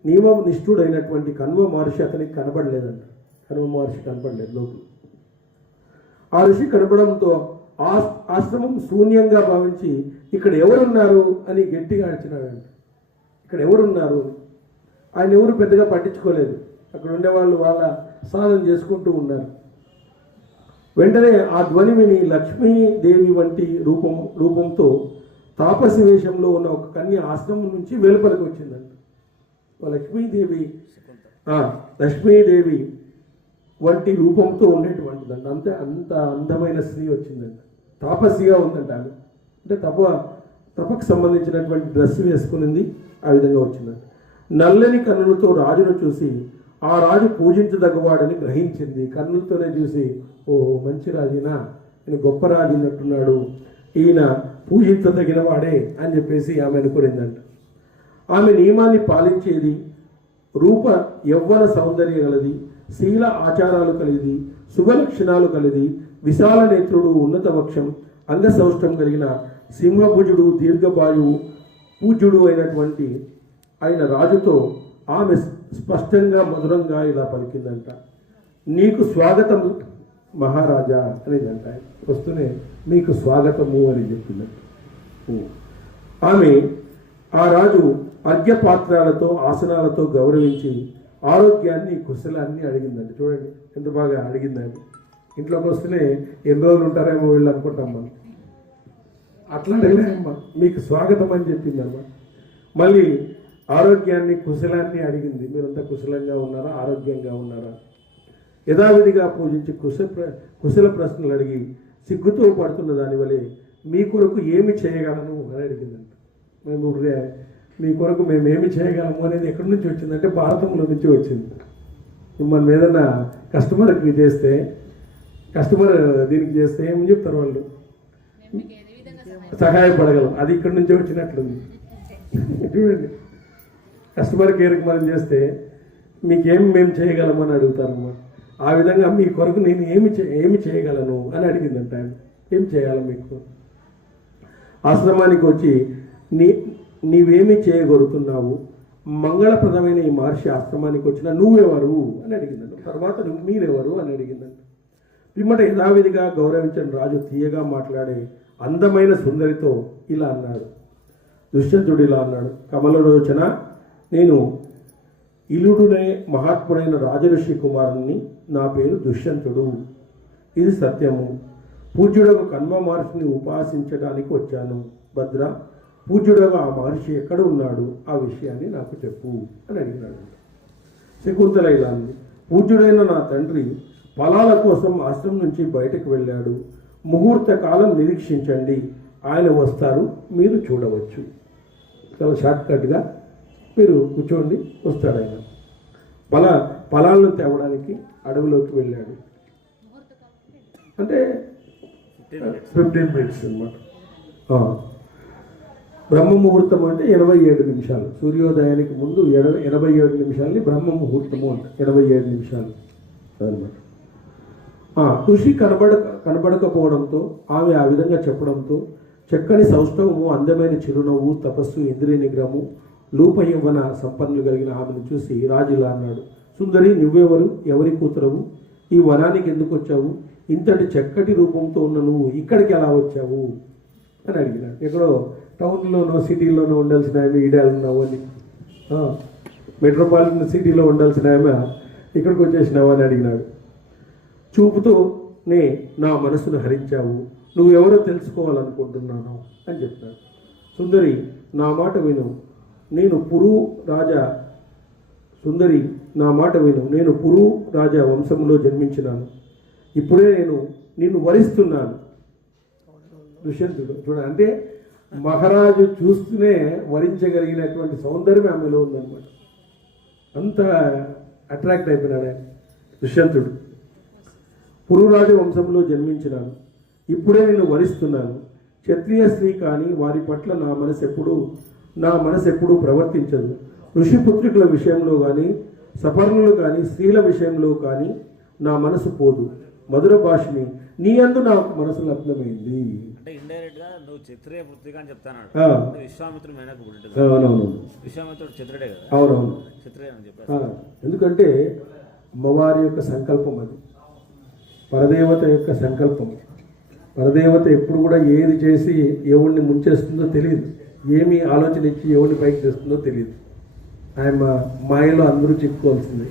నియమనిష్ఠుడైనటువంటి కన్వ మహర్షి అతనికి కనబడలేదంట. కన్వ మహర్షి కనపడలేదు లోపల. ఆ ఋషి కనపడంతో ఆశ్రమం శూన్యంగా భావించి ఇక్కడ ఎవరున్నారు అని గట్టిగా అడిచినాడంట. ఇక్కడ ఎవరున్నారు? ఆయన ఎవరు పెద్దగా పట్టించుకోలేదు. అక్కడ ఉండేవాళ్ళు వాళ్ళ సాధన చేసుకుంటూ ఉన్నారు. వెంటనే ఆ ధ్వని విని లక్ష్మీదేవి వంటి రూపంతో తాపసి వేషంలో ఉన్న ఒక కన్య ఆశ్రమం నుంచి వెలుపలికి వచ్చిందంట. లక్ష్మీదేవి వంటి రూపంతో ఉండేటువంటిదంట. అంత అందమైన స్త్రీ వచ్చిందంట. తాపసిగా ఉందంట ఆమె. అంటే తపకు సంబంధించినటువంటి డ్రెస్ వేసుకునింది. ఆ విధంగా వచ్చిందంట. నల్లని కన్నులతో రాజును చూసి ఆ రాజు పూజించదగ్గవాడని గ్రహించింది. కన్నులతోనే చూసి, ఓహో మంచి రాజునా, ఈయన గొప్ప రాజు ఉన్నట్టున్నాడు, ఈయన పూజించదగిన వాడే అని చెప్పేసి ఆమె అనుకునిందంట. ఆమె నియమాన్ని పాలించేది, రూప యవ్వన సౌందర్య గలది, శీల ఆచారాలు కలిగి, శుభలక్షణాలు కలిగి, విశాల నేత్రుడు, ఉన్నత వక్షం, అంగసౌష్టం కలిగిన సింహభుజుడు, దీర్ఘబాయువు, పూజ్యుడు అయినటువంటి ఆయన రాజుతో ఆమె స్పష్టంగా మధురంగా ఇలా పలికిందంట. నీకు స్వాగతం మహారాజా అనేదంట. వస్తూనే మీకు స్వాగతము అని చెప్పిందంట. ఆమె ఆ రాజు అర్ఘ్యపాత్రాలతో ఆసనాలతో గౌరవించి ఆరోగ్యాన్ని కుశలాన్ని అడిగిందండి. చూడండి ఎంత బాగా అడిగిందండి. ఇంట్లోకి వస్తేనే ఎన్ని రోజులు ఉంటారేమో వీళ్ళు అనుకుంటాం మనం. అట్లా అడిగినాయమ్మా, మీకు స్వాగతం అని చెప్పిందమ్మా. మళ్ళీ ఆరోగ్యాన్ని కుశలాన్ని అడిగింది. మీరంతా కుశలంగా ఉన్నారా, ఆరోగ్యంగా ఉన్నారా? యథావిధిగా పూజించి కుశల ప్రశ్నలు అడిగి సిగ్గుతో పడుతున్న దాని వలె మీ కొరకు ఏమి చేయగలను అని అడిగిందంట. మీ కొరకు మేము ఏమి చేయగలము అనేది ఎక్కడి నుంచి వచ్చిందంటే భారతంలో నుంచి వచ్చింది. మనం ఏదన్నా కస్టమర్కి చేస్తే, కస్టమర్ దీనికి చేస్తే ఏమని చెప్తారు వాళ్ళు, సహాయపడగలం. అది ఇక్కడి నుంచి వచ్చినట్లుంది. చూడండి, కస్టమర్ కేర్కి మనం చేస్తే మీకేం మేము చేయగలమని అడుగుతారన్నమాట. ఆ విధంగా మీ కొరకు నేను ఏమి చేయగలను అని అడిగిందంట. ఏం చేయాలి మీకు? ఆశ్రమానికి వచ్చి నీవేమి చేయగలుగుతున్నావు? మంగళప్రదమైన ఈ మహర్షి ఆశ్రమానికి వచ్చిన నువ్వెవరు అని అడిగిందంట. తర్వాత మీరెవరు అని అడిగిందంట. పిమ్మట యథావిధిగా గౌరవించిన రాజు తీయగా మాట్లాడే అందమైన సుందరితో ఇలా అన్నాడు. దుష్యంతుడు ఇలా అన్నాడు. కమలలోచన, నేను ఇలుడునే మహాత్ముడైన రాజఋషి కుమారుణ్ణి. నా పేరు దుష్యంతుడు. ఇది సత్యము. పూజ్యుడకు కన్వ మహర్షిని ఉపాసించడానికి వచ్చాను. భద్ర, పూజ్యుడగా ఆ మహర్షి ఎక్కడ ఉన్నాడు? ఆ విషయాన్ని నాకు చెప్పు అని అడిగినాడు. శకుంతల ఇలా అంది. పూజ్యుడైన నా తండ్రి ఫలాల కోసం ఆశ్రమం నుంచి బయటకు వెళ్ళాడు. ముహూర్త కాలం నిరీక్షించండి, ఆయన వస్తారు, మీరు చూడవచ్చు. చాలా షార్ట్కట్గా మీరు కూర్చోండి, వస్తాడు ఆయన. ఫలాలను తేవడానికి అడవిలోకి వెళ్ళాడు. అంటే 15 మినిట్స్ అన్నమాట. బ్రహ్మ ముహూర్తం అంటే 87 నిమిషాలు. సూర్యోదయానికి ముందు 87 నిమిషాలని బ్రహ్మ ముహూర్తము అంటే 87 నిమిషాలు అనమాట. ఋషి కనబడకపోవడంతో ఆమె ఆ విధంగా చెప్పడంతో చక్కని సౌష్ఠవము, అందమైన చిరునవ్వు, తపస్సు, ఇంద్రియ నిగ్రహము, లోపయవ్వన సంపన్నులు కలిగిన ఆమెను చూసి రాజు ఇలా అన్నాడు. సుందరి, నువ్వెవరు? ఎవరి కూతురవు? ఈ వనానికి ఎందుకు వచ్చావు? ఇంతటి చక్కటి రూపంతో ఉన్న నువ్వు ఇక్కడికి ఎలా వచ్చావు అని అడిగినాడు. ఎక్కడో టౌన్లోనో సిటీలోనో ఉండాల్సిన ఆమె ఈడాలున్నావు అని, మెట్రోపాలిటన్ సిటీలో ఉండాల్సిన ఆమె ఇక్కడికి వచ్చేసినావు అని అడిగినాడు. చూపుతోనే నా మనసును హరించావు. నువ్వెవరో తెలుసుకోవాలనుకుంటున్నాను అని చెప్పినాడు. సుందరి, నా మాట విను. నేను పురు రాజా సుందరి నా మాట విను, నేను పురు రాజా వంశంలో జన్మించినాను, ఇప్పుడే నేను నిన్ను వరిస్తున్నాను. దుష్యంతుడు చూడండి, అంటే మహారాజు చూస్తూనే వరించగలిగినటువంటి సౌందర్యం ఆమెలో ఉందన్నమాట. అంత అట్రాక్ట్ అయిపోయినాడు ఆయన దుష్యంతుడు. పురురాజు వంశంలో జన్మించినాను, ఇప్పుడే నేను వరిస్తున్నాను. క్షత్రియ స్త్రీ కానీ వారి పట్ల నా మనసు ఎప్పుడూ ప్రవర్తించదు. ఋషిపుత్రికుల విషయంలో కానీ సపర్ణులు కానీ స్త్రీల విషయంలో కానీ నా మనసు పోదు. మధుర భాషని నీ అందు నాకు మనసు లగ్నమైంది. అంటే ఇండైరెక్ట్ గా నువ్వు క్షత్రియ పుత్రిక అని చెప్తాను. విశ్వామిత్రుడు మేనకు పుట్టింది. అవునవును, విశ్వామిత్రుడు క్షత్రుడే కదా. అవునవును, క్షత్రియ అని చెప్పారు. ఎందుకంటే అమ్మవారి యొక్క సంకల్పం అది, పరదేవత యొక్క సంకల్పం. పరదేవత ఎప్పుడు కూడా ఏది చేసి ఎవరిని ముంచేస్తుందో తెలియదు, ఏమి ఆలోచన ఇచ్చి ఎవరిని పైకి తెస్తుందో తెలియదు. ఆయన మాయలో అందరూ చిక్కుకోవాల్సింది,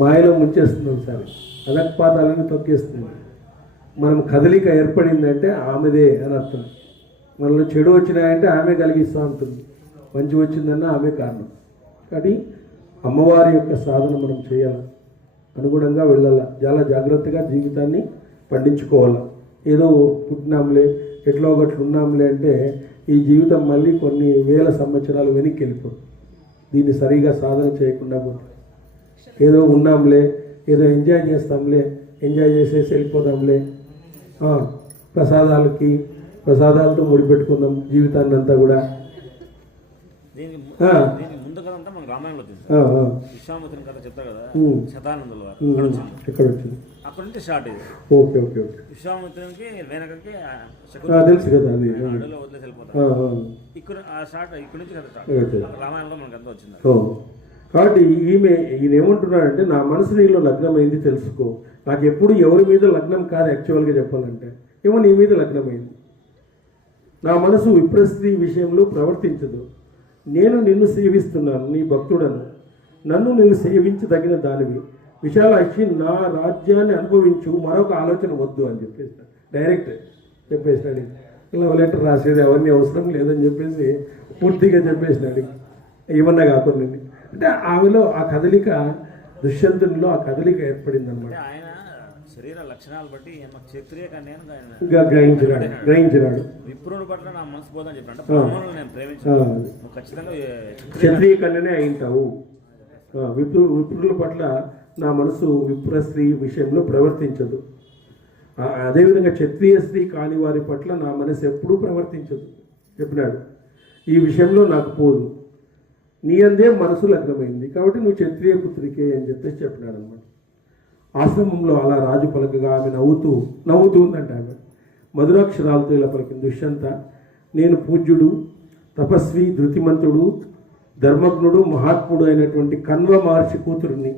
మాయలో ముంచేస్తుంది. ఒకసారి అదక్పాతాలని తొక్కేస్తుంది. మనం కదలిక ఏర్పడిందంటే ఆమెదే అని అర్థం. మనలో చెడు వచ్చినాయంటే ఆమె కలిగిస్తూ ఉంటుంది, మంచి వచ్చిందన్నా ఆమె కారణం. కాబట్టి అమ్మవారి యొక్క సాధన మనం చేయాలి, అనుగుణంగా వెళ్ళాలి, చాలా జాగ్రత్తగా జీవితాన్ని పండించుకోవాలి. ఏదో పుట్టినాంలే ఎట్లా ఒకట్లు ఉన్నాంలే అంటే ఈ జీవితం మళ్ళీ కొన్ని వేల సంవత్సరాలు వెనక్కి వెళ్ళిపోతుంది. దీన్ని సరిగా సాధన చేయకుండా పోతుంది. ఏదో ఉన్నాంలే, ఏదో ఎంజాయ్ చేస్తాంలే, ఎంజాయ్ చేసేసి వెళ్ళిపోదాంలే, ప్రసాదాలతో ముడిపెట్టుకుందాం జీవితాన్ని అంతా కూడా. విశ్వామిత్రుని కథ చెప్తారు కదా, శతానందుల ఎక్కడ వచ్చింది, అక్కడ నుంచి స్టార్ట్ ఇది. Okay okay okay. విశ్వామిత్రునికి వెనకకి తెలుసు కదా అది, అడవిలో వదిలేసి వెళ్ళిపోతారు. ఇక్కడ స్టార్ట్ ఇక్కడ నుంచి కథ స్టార్ట్. రామాయణంలో మనకు అంతా వచ్చింది. కాబట్టి ఈయన ఏమంటున్నాడంటే నా మనసు నీలో లగ్నమైంది తెలుసుకో. నాకు ఎప్పుడు ఎవరి మీద లగ్నం కాదు, యాక్చువల్గా చెప్పాలంటే ఏమో నీ మీద లగ్నమైంది. నా మనసు విప్రస్త్రీ విషయంలో ప్రవర్తించదు. నేను నిన్ను సేవిస్తున్నాను, నీ భక్తుడను, నన్ను నువ్వు సేవించదగిన దానివి. విశాలాక్షి నా రాజ్యాన్ని అనుభవించు, మరొక ఆలోచన వద్దు అని చెప్పేసినాడు. డైరెక్ట్ చెప్పేసినాడు. ఇలా లెటర్ రాసేది అవన్నీ అవసరం లేదని చెప్పేసి పూర్తిగా చెప్పేసినాడు. ఏమన్నా కాకుండా అంటే ఆమెలో ఆ కదలిక, దుష్యంతునిలో ఆ కదలిక ఏర్పడింది అనమాట. ఆయన శరీర లక్షణాలు బట్టి క్షత్రియ గ్రహించినాడు. విప్రుని పట్ల నా మనసు పోదని చెప్పాడు. నేను ప్రేమించాను, ఖచ్చితంగా క్షత్రియ కన్యనే అయింటావు. విప్రుల పట్ల నా మనసు విప్ర స్త్రీ విషయంలో ప్రవర్తించదు. అదేవిధంగా క్షత్రియ స్త్రీ కాని వారి పట్ల నా మనసు ఎప్పుడూ ప్రవర్తించదు చెప్పినాడు. ఈ విషయంలో నాకు పోదు, నీ అందే మనసు లగ్నమైంది, కాబట్టి నువ్వు క్షత్రియ పుత్రికే అని చెప్పేసి చెప్పినాడు అనమాట. ఆశ్రమంలో అలా రాజు పలకగా ఆమె నవ్వుతూ ఉందంట. ఆమె మధురాక్షరాలతో ఇలా పలికింది. దుష్యంత, నేను పూజ్యుడు, తపస్వి, ధృతిమంతుడు, ధర్మజ్ఞుడు, మహాత్ముడు అయినటువంటి కన్వ మహర్షి కూతురిని.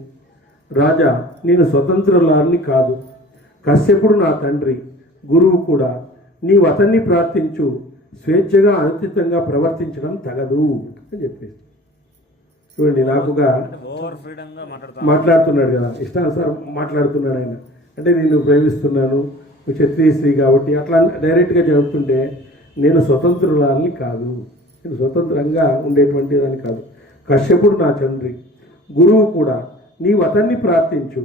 రాజా, నేను స్వతంత్రులారిని కాదు, కశ్యపుడు నా తండ్రి, గురువు కూడా. నీవు అతన్ని ప్రార్థించు, స్వేచ్ఛగా అనుచితంగా ప్రవర్తించడం తగదు అని చెప్పేసి. చూడండి, నాకుగా మాట్లాడుతున్నాడు కదా, ఇష్టానుసారం మాట్లాడుతున్నాడు ఆయన. అంటే నేను ప్రేమిస్తున్నాను, నువ్వు క్షత్రియ స్త్రీ కాబట్టి అట్లా డైరెక్ట్గా చెబుతుంటే నేను స్వతంత్రులని కాదు, నేను స్వతంత్రంగా ఉండేటువంటి దాన్ని కాదు. కశ్యపుడు నా తండ్రి, గురువు కూడా. నీవు అతన్ని ప్రార్థించు,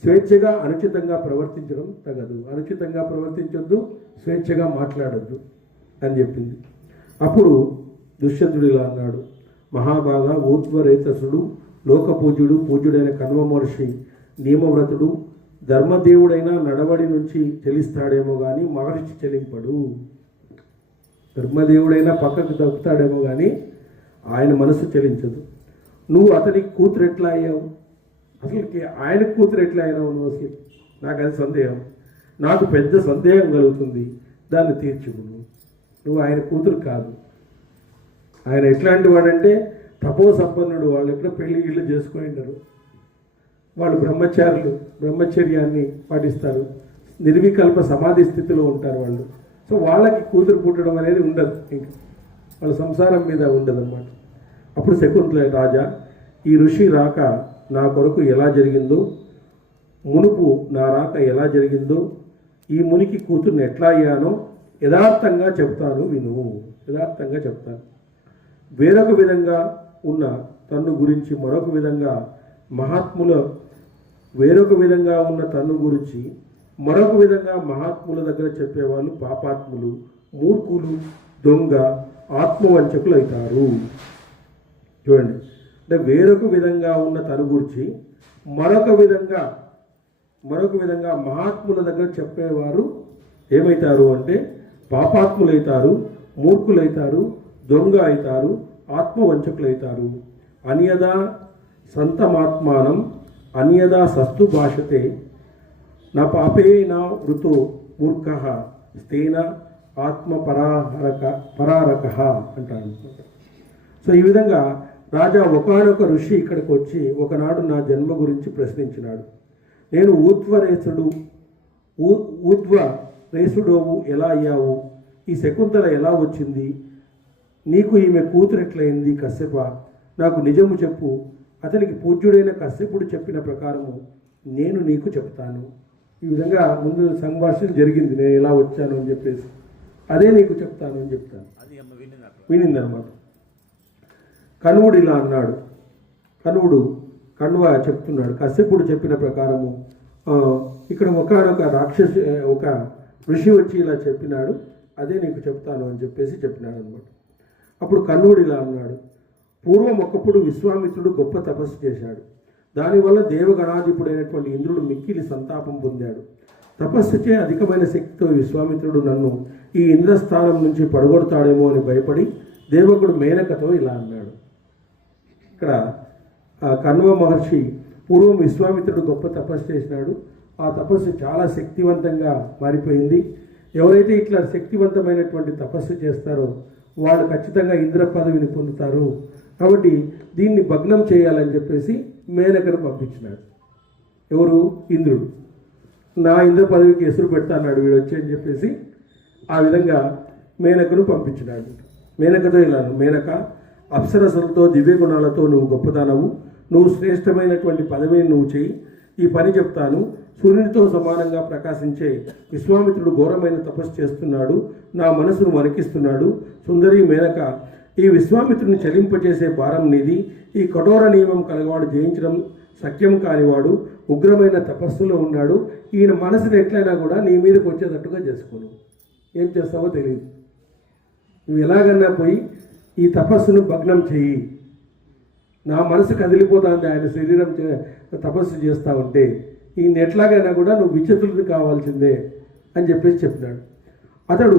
స్వేచ్ఛగా అనుచితంగా ప్రవర్తించడం తగదు. అనుచితంగా ప్రవర్తించొద్దు, స్వేచ్ఛగా మాట్లాడొద్దు అని చెప్పింది. అప్పుడు దుష్యంతుడు ఇలా అన్నాడు. మహాభాగా, ఊర్ధ్వరేతసుడు, లోకపూజ్యుడు, పూజ్యుడైన కన్వ మహర్షి, నియమవ్రతుడు, ధర్మదేవుడైన నడవడి నుంచి చెలిస్తాడేమో కానీ మహర్షి చెలింపడు. ధర్మదేవుడైనా పక్కకు దక్కుతాడేమో కానీ ఆయన మనసు చెలించదు. నువ్వు అతనికి కూతురు ఎట్లా అయ్యావు? అసలుకి ఆయన కూతురు ఎట్లా అయినావు నువ్వు? అసలు నాకు అది సందేహం, నాకు పెద్ద సందేహం కలుగుతుంది, దాన్ని తీర్చుకును. నువ్వు ఆయన కూతురు కాదు. ఆయన ఎట్లాంటి వాడంటే తపో సంపన్నుడు. వాళ్ళు ఎప్పుడో పెళ్లి ఇళ్ళు చేసుకొని ఉంటారు, వాళ్ళు బ్రహ్మచర్యాన్ని పాటిస్తారు, నిర్వికల్ప సమాధి స్థితిలో ఉంటారు వాళ్ళు. సో వాళ్ళకి కూతురు పుట్టడం అనేది ఉండదు, ఇంకా వాళ్ళ సంసారం మీద ఉండదు అన్నమాట. అప్పుడు శకుంతల, రాజా, ఈ ఋషి రాక నా కొరకు ఎలా జరిగిందో, మునుపు నా రాక ఎలా జరిగిందో, ఈ మునికి కూతుర్ని ఎట్లా అయ్యానో యథార్థంగా చెప్తాను, విను. యథార్థంగా చెప్తాను. వేరొక విధంగా ఉన్న తన్ను గురించి మరొక విధంగా, మహాత్ముల వేరొక విధంగా ఉన్న తన్ను గురించి మరొక విధంగా మహాత్ముల దగ్గర చెప్పేవాళ్ళు పాపాత్ములు, మూర్ఖులు, దొంగ, ఆత్మవంచకులు అవుతారు. చూడండి, అంటే వేరొక విధంగా ఉన్న తను గురించి మరొక విధంగా మహాత్ముల దగ్గర చెప్పేవారు ఏమవుతారు అంటే పాపాత్ములైతారు, మూర్ఖులైతారు, దొంగ అవుతారు, ఆత్మవంచకులైతారు. అన్యదా సంతమాత్మానం అన్యదా సస్తు భాషతే నా పాపే నా వృతో మూర్ఖ స్థేన ఆత్మ పరారక అంటారు. సో ఈ విధంగా రాజా ఒకానొక ఋషి ఇక్కడికి వచ్చి ఒకనాడు నా జన్మ గురించి ప్రశ్నించినాడు. నేను ఊర్ధ్వరేసుడోవు ఎలా అయ్యావు? ఈ శకుంతల ఎలా వచ్చింది? నీకు ఈమె కూతురు ఎట్లయింది? కశ్యప, నాకు నిజము చెప్పు. అతనికి పూజ్యుడైన కశ్యపుడు చెప్పిన ప్రకారము నేను నీకు చెప్తాను. ఈ విధంగా ముందు సంభాషణ జరిగింది, నేను ఎలా వచ్చాను అని చెప్పేసి, అదే నీకు చెప్తాను అని చెప్తాను. వినిందనమాట. కణువుడు ఇలా అన్నాడు. కణువ చెప్తున్నాడు, కశ్యపుడు చెప్పిన ప్రకారము ఇక్కడ ఒక ఋషి వచ్చి ఇలా చెప్పినాడు, అదే నీకు చెప్తాను అని చెప్పేసి చెప్పినాడు అనమాట. అప్పుడు కణువుడు ఇలా అన్నాడు, పూర్వం ఒకప్పుడు విశ్వామిత్రుడు గొప్ప తపస్సు చేశాడు. దానివల్ల దేవగణాధిపుడైనటువంటి ఇంద్రుడు మిక్కిలి సంతాపం పొందాడు. తపస్సుచే అధికమైన శక్తితో విశ్వామిత్రుడు నన్ను ఈ ఇంద్రస్థానం నుంచి పడగొడతాడేమో అని భయపడి దేవకుడు మేనకతో ఇలా అన్నాడు. ఇక్కడ కణ్వ మహర్షి పూర్వం విశ్వామిత్రుడు గొప్ప తపస్సు చేసినాడు. ఆ తపస్సు చాలా శక్తివంతంగా మారిపోయింది. ఎవరైతే ఇట్లా శక్తివంతమైనటువంటి తపస్సు చేస్తారో వాళ్ళు ఖచ్చితంగా ఇంద్ర పదవిని పొందుతారు. కాబట్టి దీన్ని భగ్నం చేయాలని చెప్పేసి మేనకను పంపించినాడు. ఎవరు? ఇంద్రుడు. నా ఇంద్ర పదవికి ఎసురు పెడతాన్నాడు వీడు వచ్చి అని చెప్పేసి ఆ విధంగా మేనకను పంపించినాడు. మేనకతో ఇలా, మేనక, అప్సరసలతో దివ్య గుణాలతో నువ్వు గొప్పదానవు. నువ్వు శ్రేష్టమైనటువంటి పదవిని నువ్వు చేయి. ఈ పని చెప్తాను. సూర్యునితో సమానంగా ప్రకాశించే విశ్వామిత్రుడు ఘోరమైన తపస్సు చేస్తున్నాడు. నా మనసును వణికిస్తున్నాడు. సుందరి మేనక, ఈ విశ్వామిత్రుని చలింపచేసే భారం నీది. ఈ కఠోర నియమం కలవాడు జయించడం సఖ్యం కానివాడు ఉగ్రమైన తపస్సులో ఉన్నాడు. ఈయన మనసును ఎట్లయినా కూడా నీ మీదకి వచ్చేటట్టుగా చేసుకోను. ఏం చేస్తావో తెలియదు. నువ్వు ఎలాగన్నా పోయి ఈ తపస్సును భగ్నం చెయ్యి. నా మనసు కదిలిపోతుంది ఆయన శరీరం తపస్సు చేస్తూ ఉంటే. ఈయన ఎట్లాగైనా కూడా నువ్వు విచిత్రుడు కావాల్సిందే అని చెప్పేసి చెప్పినాడు. అతడు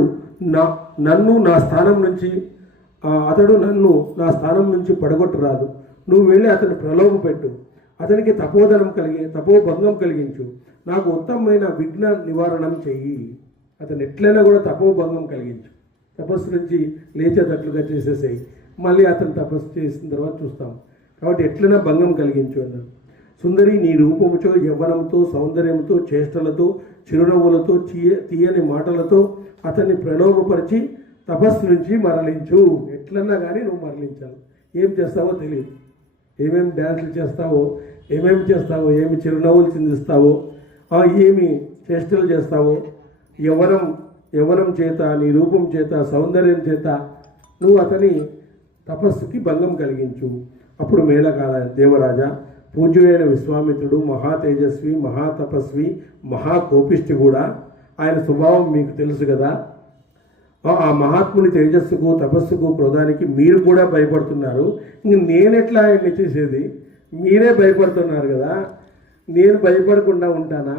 నన్ను నా స్థానం నుంచి పడగొట్టరాదు. నువ్వు వెళ్ళి అతను ప్రలోభ పెట్టు. అతనికి తపోభంగం కలిగించు. నాకు ఉత్తమమైన విఘ్న నివారణం చెయ్యి. అతను ఎట్లయినా కూడా తపోభంగం కలిగించు. తపస్సు నుంచి లేచేటట్లుగా చేసేసేయి. మళ్ళీ అతను తపస్సు చేసిన తర్వాత చూస్తాం. కాబట్టి ఎట్లైనా భంగం కలిగించు అన్నాడు. సుందరి, నీ రూపముతో, యవ్వనంతో, సౌందర్యంతో, చేష్టలతో, చిరునవ్వులతో, తీయని మాటలతో అతన్ని ప్రలోభపరిచి తపస్సు నుంచి మరలించు. ఎట్లన్నా కానీ నువ్వు మరలించాలి. ఏం చేస్తావో తెలియదు. ఏమేమి డ్యాన్సులు చేస్తావో, ఏమి చిరునవ్వులు చిందిస్తావో, ఏమి చేష్టలు చేస్తావో, యవ్వనం చేత, నీ రూపం చేత, సౌందర్యం చేత నువ్వు అతని తపస్సుకి భంగం కలిగించు. అప్పుడు మేళకాల దేవరాజా, పూజ్యుడైన విశ్వామిత్రుడు మహా తేజస్వి, మహాతపస్వి, మహాకోపిష్టి కూడా. ఆయన స్వభావం మీకు తెలుసు కదా. ఆ మహాత్ముని తేజస్సుకు, తపస్సుకు, క్రోధానికి మీరు కూడా భయపడుతున్నారు. ఇంక నేనెట్లా ఆయన్ని చేసేది? మీరే భయపడుతున్నారు కదా, నేను భయపడకుండా ఉంటానా?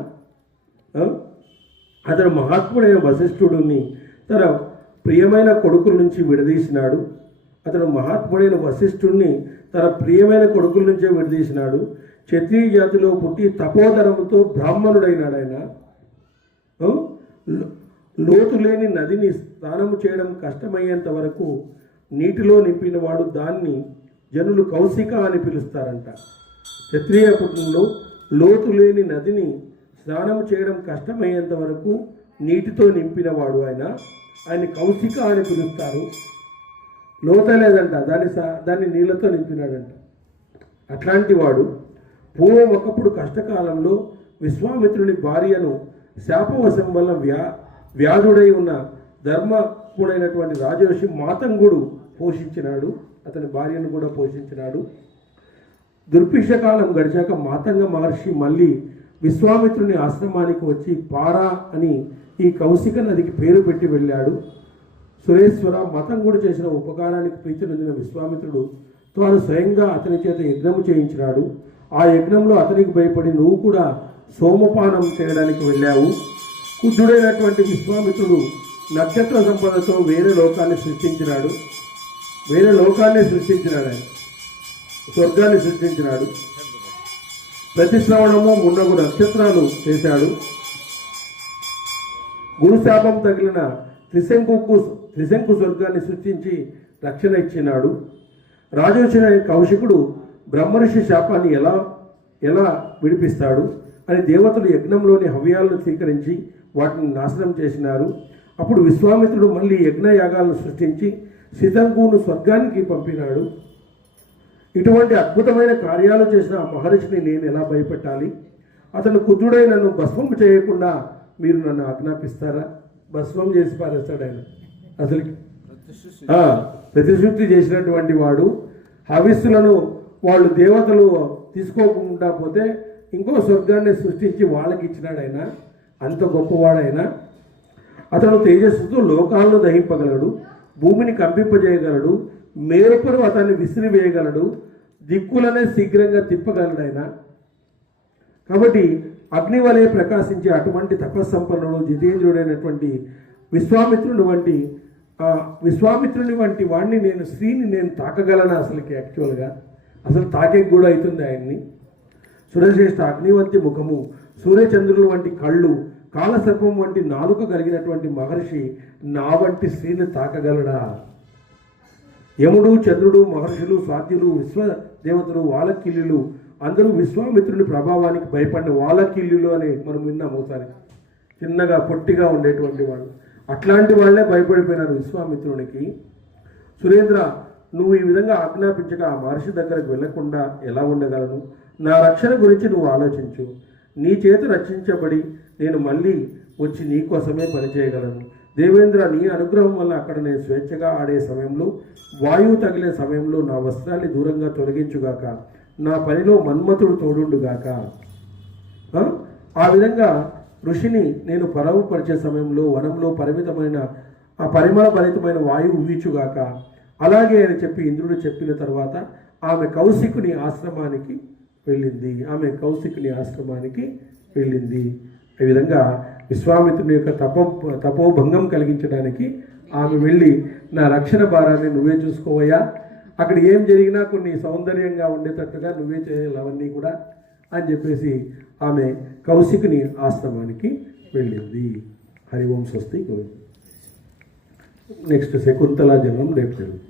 అతడు మహాత్ముడైన వశిష్ఠుడిని తన ప్రియమైన కొడుకుల నుంచి విడదీసినాడు. క్షత్రియ జాతిలో పుట్టి తపోధనముతో బ్రాహ్మణుడైనాడు ఆయన. లోతు లేని నదిని స్నానము చేయడం కష్టమయ్యేంత వరకు నీటిలో నింపినవాడు. దాన్ని జనులు కౌశిక అని పిలుస్తారంట. క్షత్రియ కుటుంబంలో లోతు లేని నదిని స్నానం చేయడం కష్టమయ్యేంత వరకు నీటితో నింపినవాడు ఆయన కౌశిక అని పిలుస్తారు. లోత లేదంట, దాన్ని నీళ్ళతో నింపినాడంట. అట్లాంటి వాడు పూర్వం ఒకప్పుడు కష్టకాలంలో విశ్వామిత్రుని భార్యను శాపవశం వల్ల వ్యాధుడై ఉన్న ధర్మకుడైనటువంటి రాజర్షి మాతంగుడు పోషించినాడు. అతని భార్యను కూడా పోషించినాడు. దుర్భిక్షకాలం గడిచాక మాతంగ మహర్షి మళ్ళీ విశ్వామిత్రుని ఆశ్రమానికి వచ్చి పారా అని ఈ కౌశిక నదికి పేరు పెట్టి వెళ్ళాడు. సురేశ్వర మతంగుడు చేసిన ఉపకారానికి ప్రీతి నొందిన విశ్వామిత్రుడు తాను స్వయంగా అతని చేత యజ్ఞము చేయించినాడు. ఆ యజ్ఞంలో అతనికి భయపడి నువ్వు కూడా సోమపానం చేయడానికి వెళ్ళావు. కుద్ధుడైనటువంటి విశ్వామిత్రుడు నక్షత్ర సంపదతో వేరే లోకాన్ని సృష్టించినాడు. ఆయన స్వర్గాన్ని సృష్టించినాడు. ప్రతిశ్రవణము మున్నగు నక్షత్రాలు చేశాడు. గురుశాపం తగిలిన త్రిశంకు స్వర్గాన్ని సృష్టించి రక్షణ ఇచ్చినాడు. రాజోచన కౌశికుడు బ్రహ్మర్షి శాపాన్ని ఎలా విడిపిస్తాడు అని దేవతలు యజ్ఞంలోని హవ్యాలను స్వీకరించి వాటిని నాశనం చేసినారు. అప్పుడు విశ్వామిత్రుడు మళ్ళీ యజ్ఞయాగాలను సృష్టించి శితంకును స్వర్గానికి పంపినాడు. ఇటువంటి అద్భుతమైన కార్యాలు చేసిన ఆ మహర్షిని నేను ఎలా భయపెట్టాలి? అతను కుదుడై నన్ను భస్మం చేయకుండా మీరు నన్ను ఆజ్ఞాపిస్తారా? భస్మం చేసి పారేస్తాడు ఆయన. అసలు ప్రతిశుద్ధి చేసినటువంటి వాడు హవిస్సులను వాళ్ళు దేవతలు తీసుకోకుండా పోతే ఇంకో స్వర్గాన్ని సృష్టించి వాళ్ళకి ఇచ్చినాడు ఆయన. అంత గొప్పవాడైనా అతను తేజస్సుతో లోకాలను దహింపగలడు, భూమిని కంపింపజేయగలడు, మేరుపును అతన్ని విసిరివేయగలడు, దిక్కులనే శీఘ్రంగా తిప్పగలడు ఆయన. కాబట్టి అగ్ని వలె ప్రకాశించే అటువంటి తపస్సంపన్నుడు జితేంద్రుడైనటువంటి విశ్వామిత్రుని వంటి వాడిని నేను తాకగలను అసలుకి యాక్చువల్గా అసలు తాకే కూడా అవుతుంది ఆయన్ని. సురశ్రేష్ఠ అగ్నివంతి ముఖము, సూర్యచంద్రుల వంటి కళ్ళు, కాలసర్పం వంటి నాలుక కలిగినటువంటి మహర్షి నా వంటి స్త్రీని తాకగలడా? యముడు, చంద్రుడు, మహర్షులు, సాధ్యులు, విశ్వదేవతలు, వాలకిల్లులు అందరూ విశ్వామిత్రుని ప్రభావానికి భయపడిన వాలకిల్లులు అని మనం విన్నాం ఒకసారి. చిన్నగా పొట్టిగా ఉండేటువంటి వాళ్ళు, అట్లాంటి వాళ్ళే భయపడిపోయినారు విశ్వామిత్రునికి. సురేంద్ర, నువ్వు ఈ విధంగా ఆజ్ఞాపించగా ఆ మహర్షి దగ్గరకు వెళ్లకుండా ఎలా ఉండగలను? నా రక్షణ గురించి నువ్వు ఆలోచించు. నీ చేత రక్షించబడి నేను మళ్ళీ వచ్చి నీ కోసమే పనిచేయగలను. దేవేంద్ర, నీ అనుగ్రహం వల్ల అక్కడ నేను స్వేచ్ఛగా ఆడే సమయంలో, వాయువు తగిలే సమయంలో నా వస్త్రాన్ని దూరంగా తొలగించుగాక, నా పనిలో మన్మథుడు తోడుండుగాక. ఆ విధంగా ఋషిని నేను పరవపరిచే సమయంలో వనంలో పరిమళభరితమైన వాయువు వీచుగాక. అలాగే అని చెప్పి ఇంద్రుడు చెప్పిన తర్వాత ఆమె కౌశికుని ఆశ్రమానికి వెళ్ళింది. ఈ విధంగా విశ్వామిత్రుని యొక్క తపోభంగం కలిగించడానికి ఆమె వెళ్ళి, నా రక్షణ భారాన్ని నువ్వే చూసుకోవయ్యా, అక్కడ ఏం జరిగినా కొన్ని సౌందర్యంగా ఉండేటట్టుగా నువ్వే చేయాలి అవన్నీ కూడా అని చెప్పేసి ఆమె కౌశికుని ఆశ్రమానికి వెళ్ళింది. హరి ఓం స్వస్తి. నెక్స్ట్ శకుంతల జన్మం రేపు జరుగుతుంది.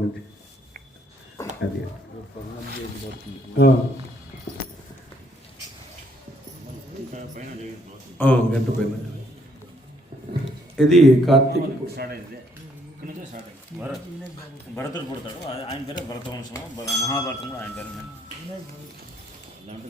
మంచి అది గంట పైన ఇది కార్తీక స్టార్ట్ అయింది. ఇక్కడ నుంచే స్టార్ట్ అయింది. భరతుడు పుడతాడు, ఆయన పేరు భరతవంశము, మహాభారతం కూడా ఆయన పేరు. దాంట్లో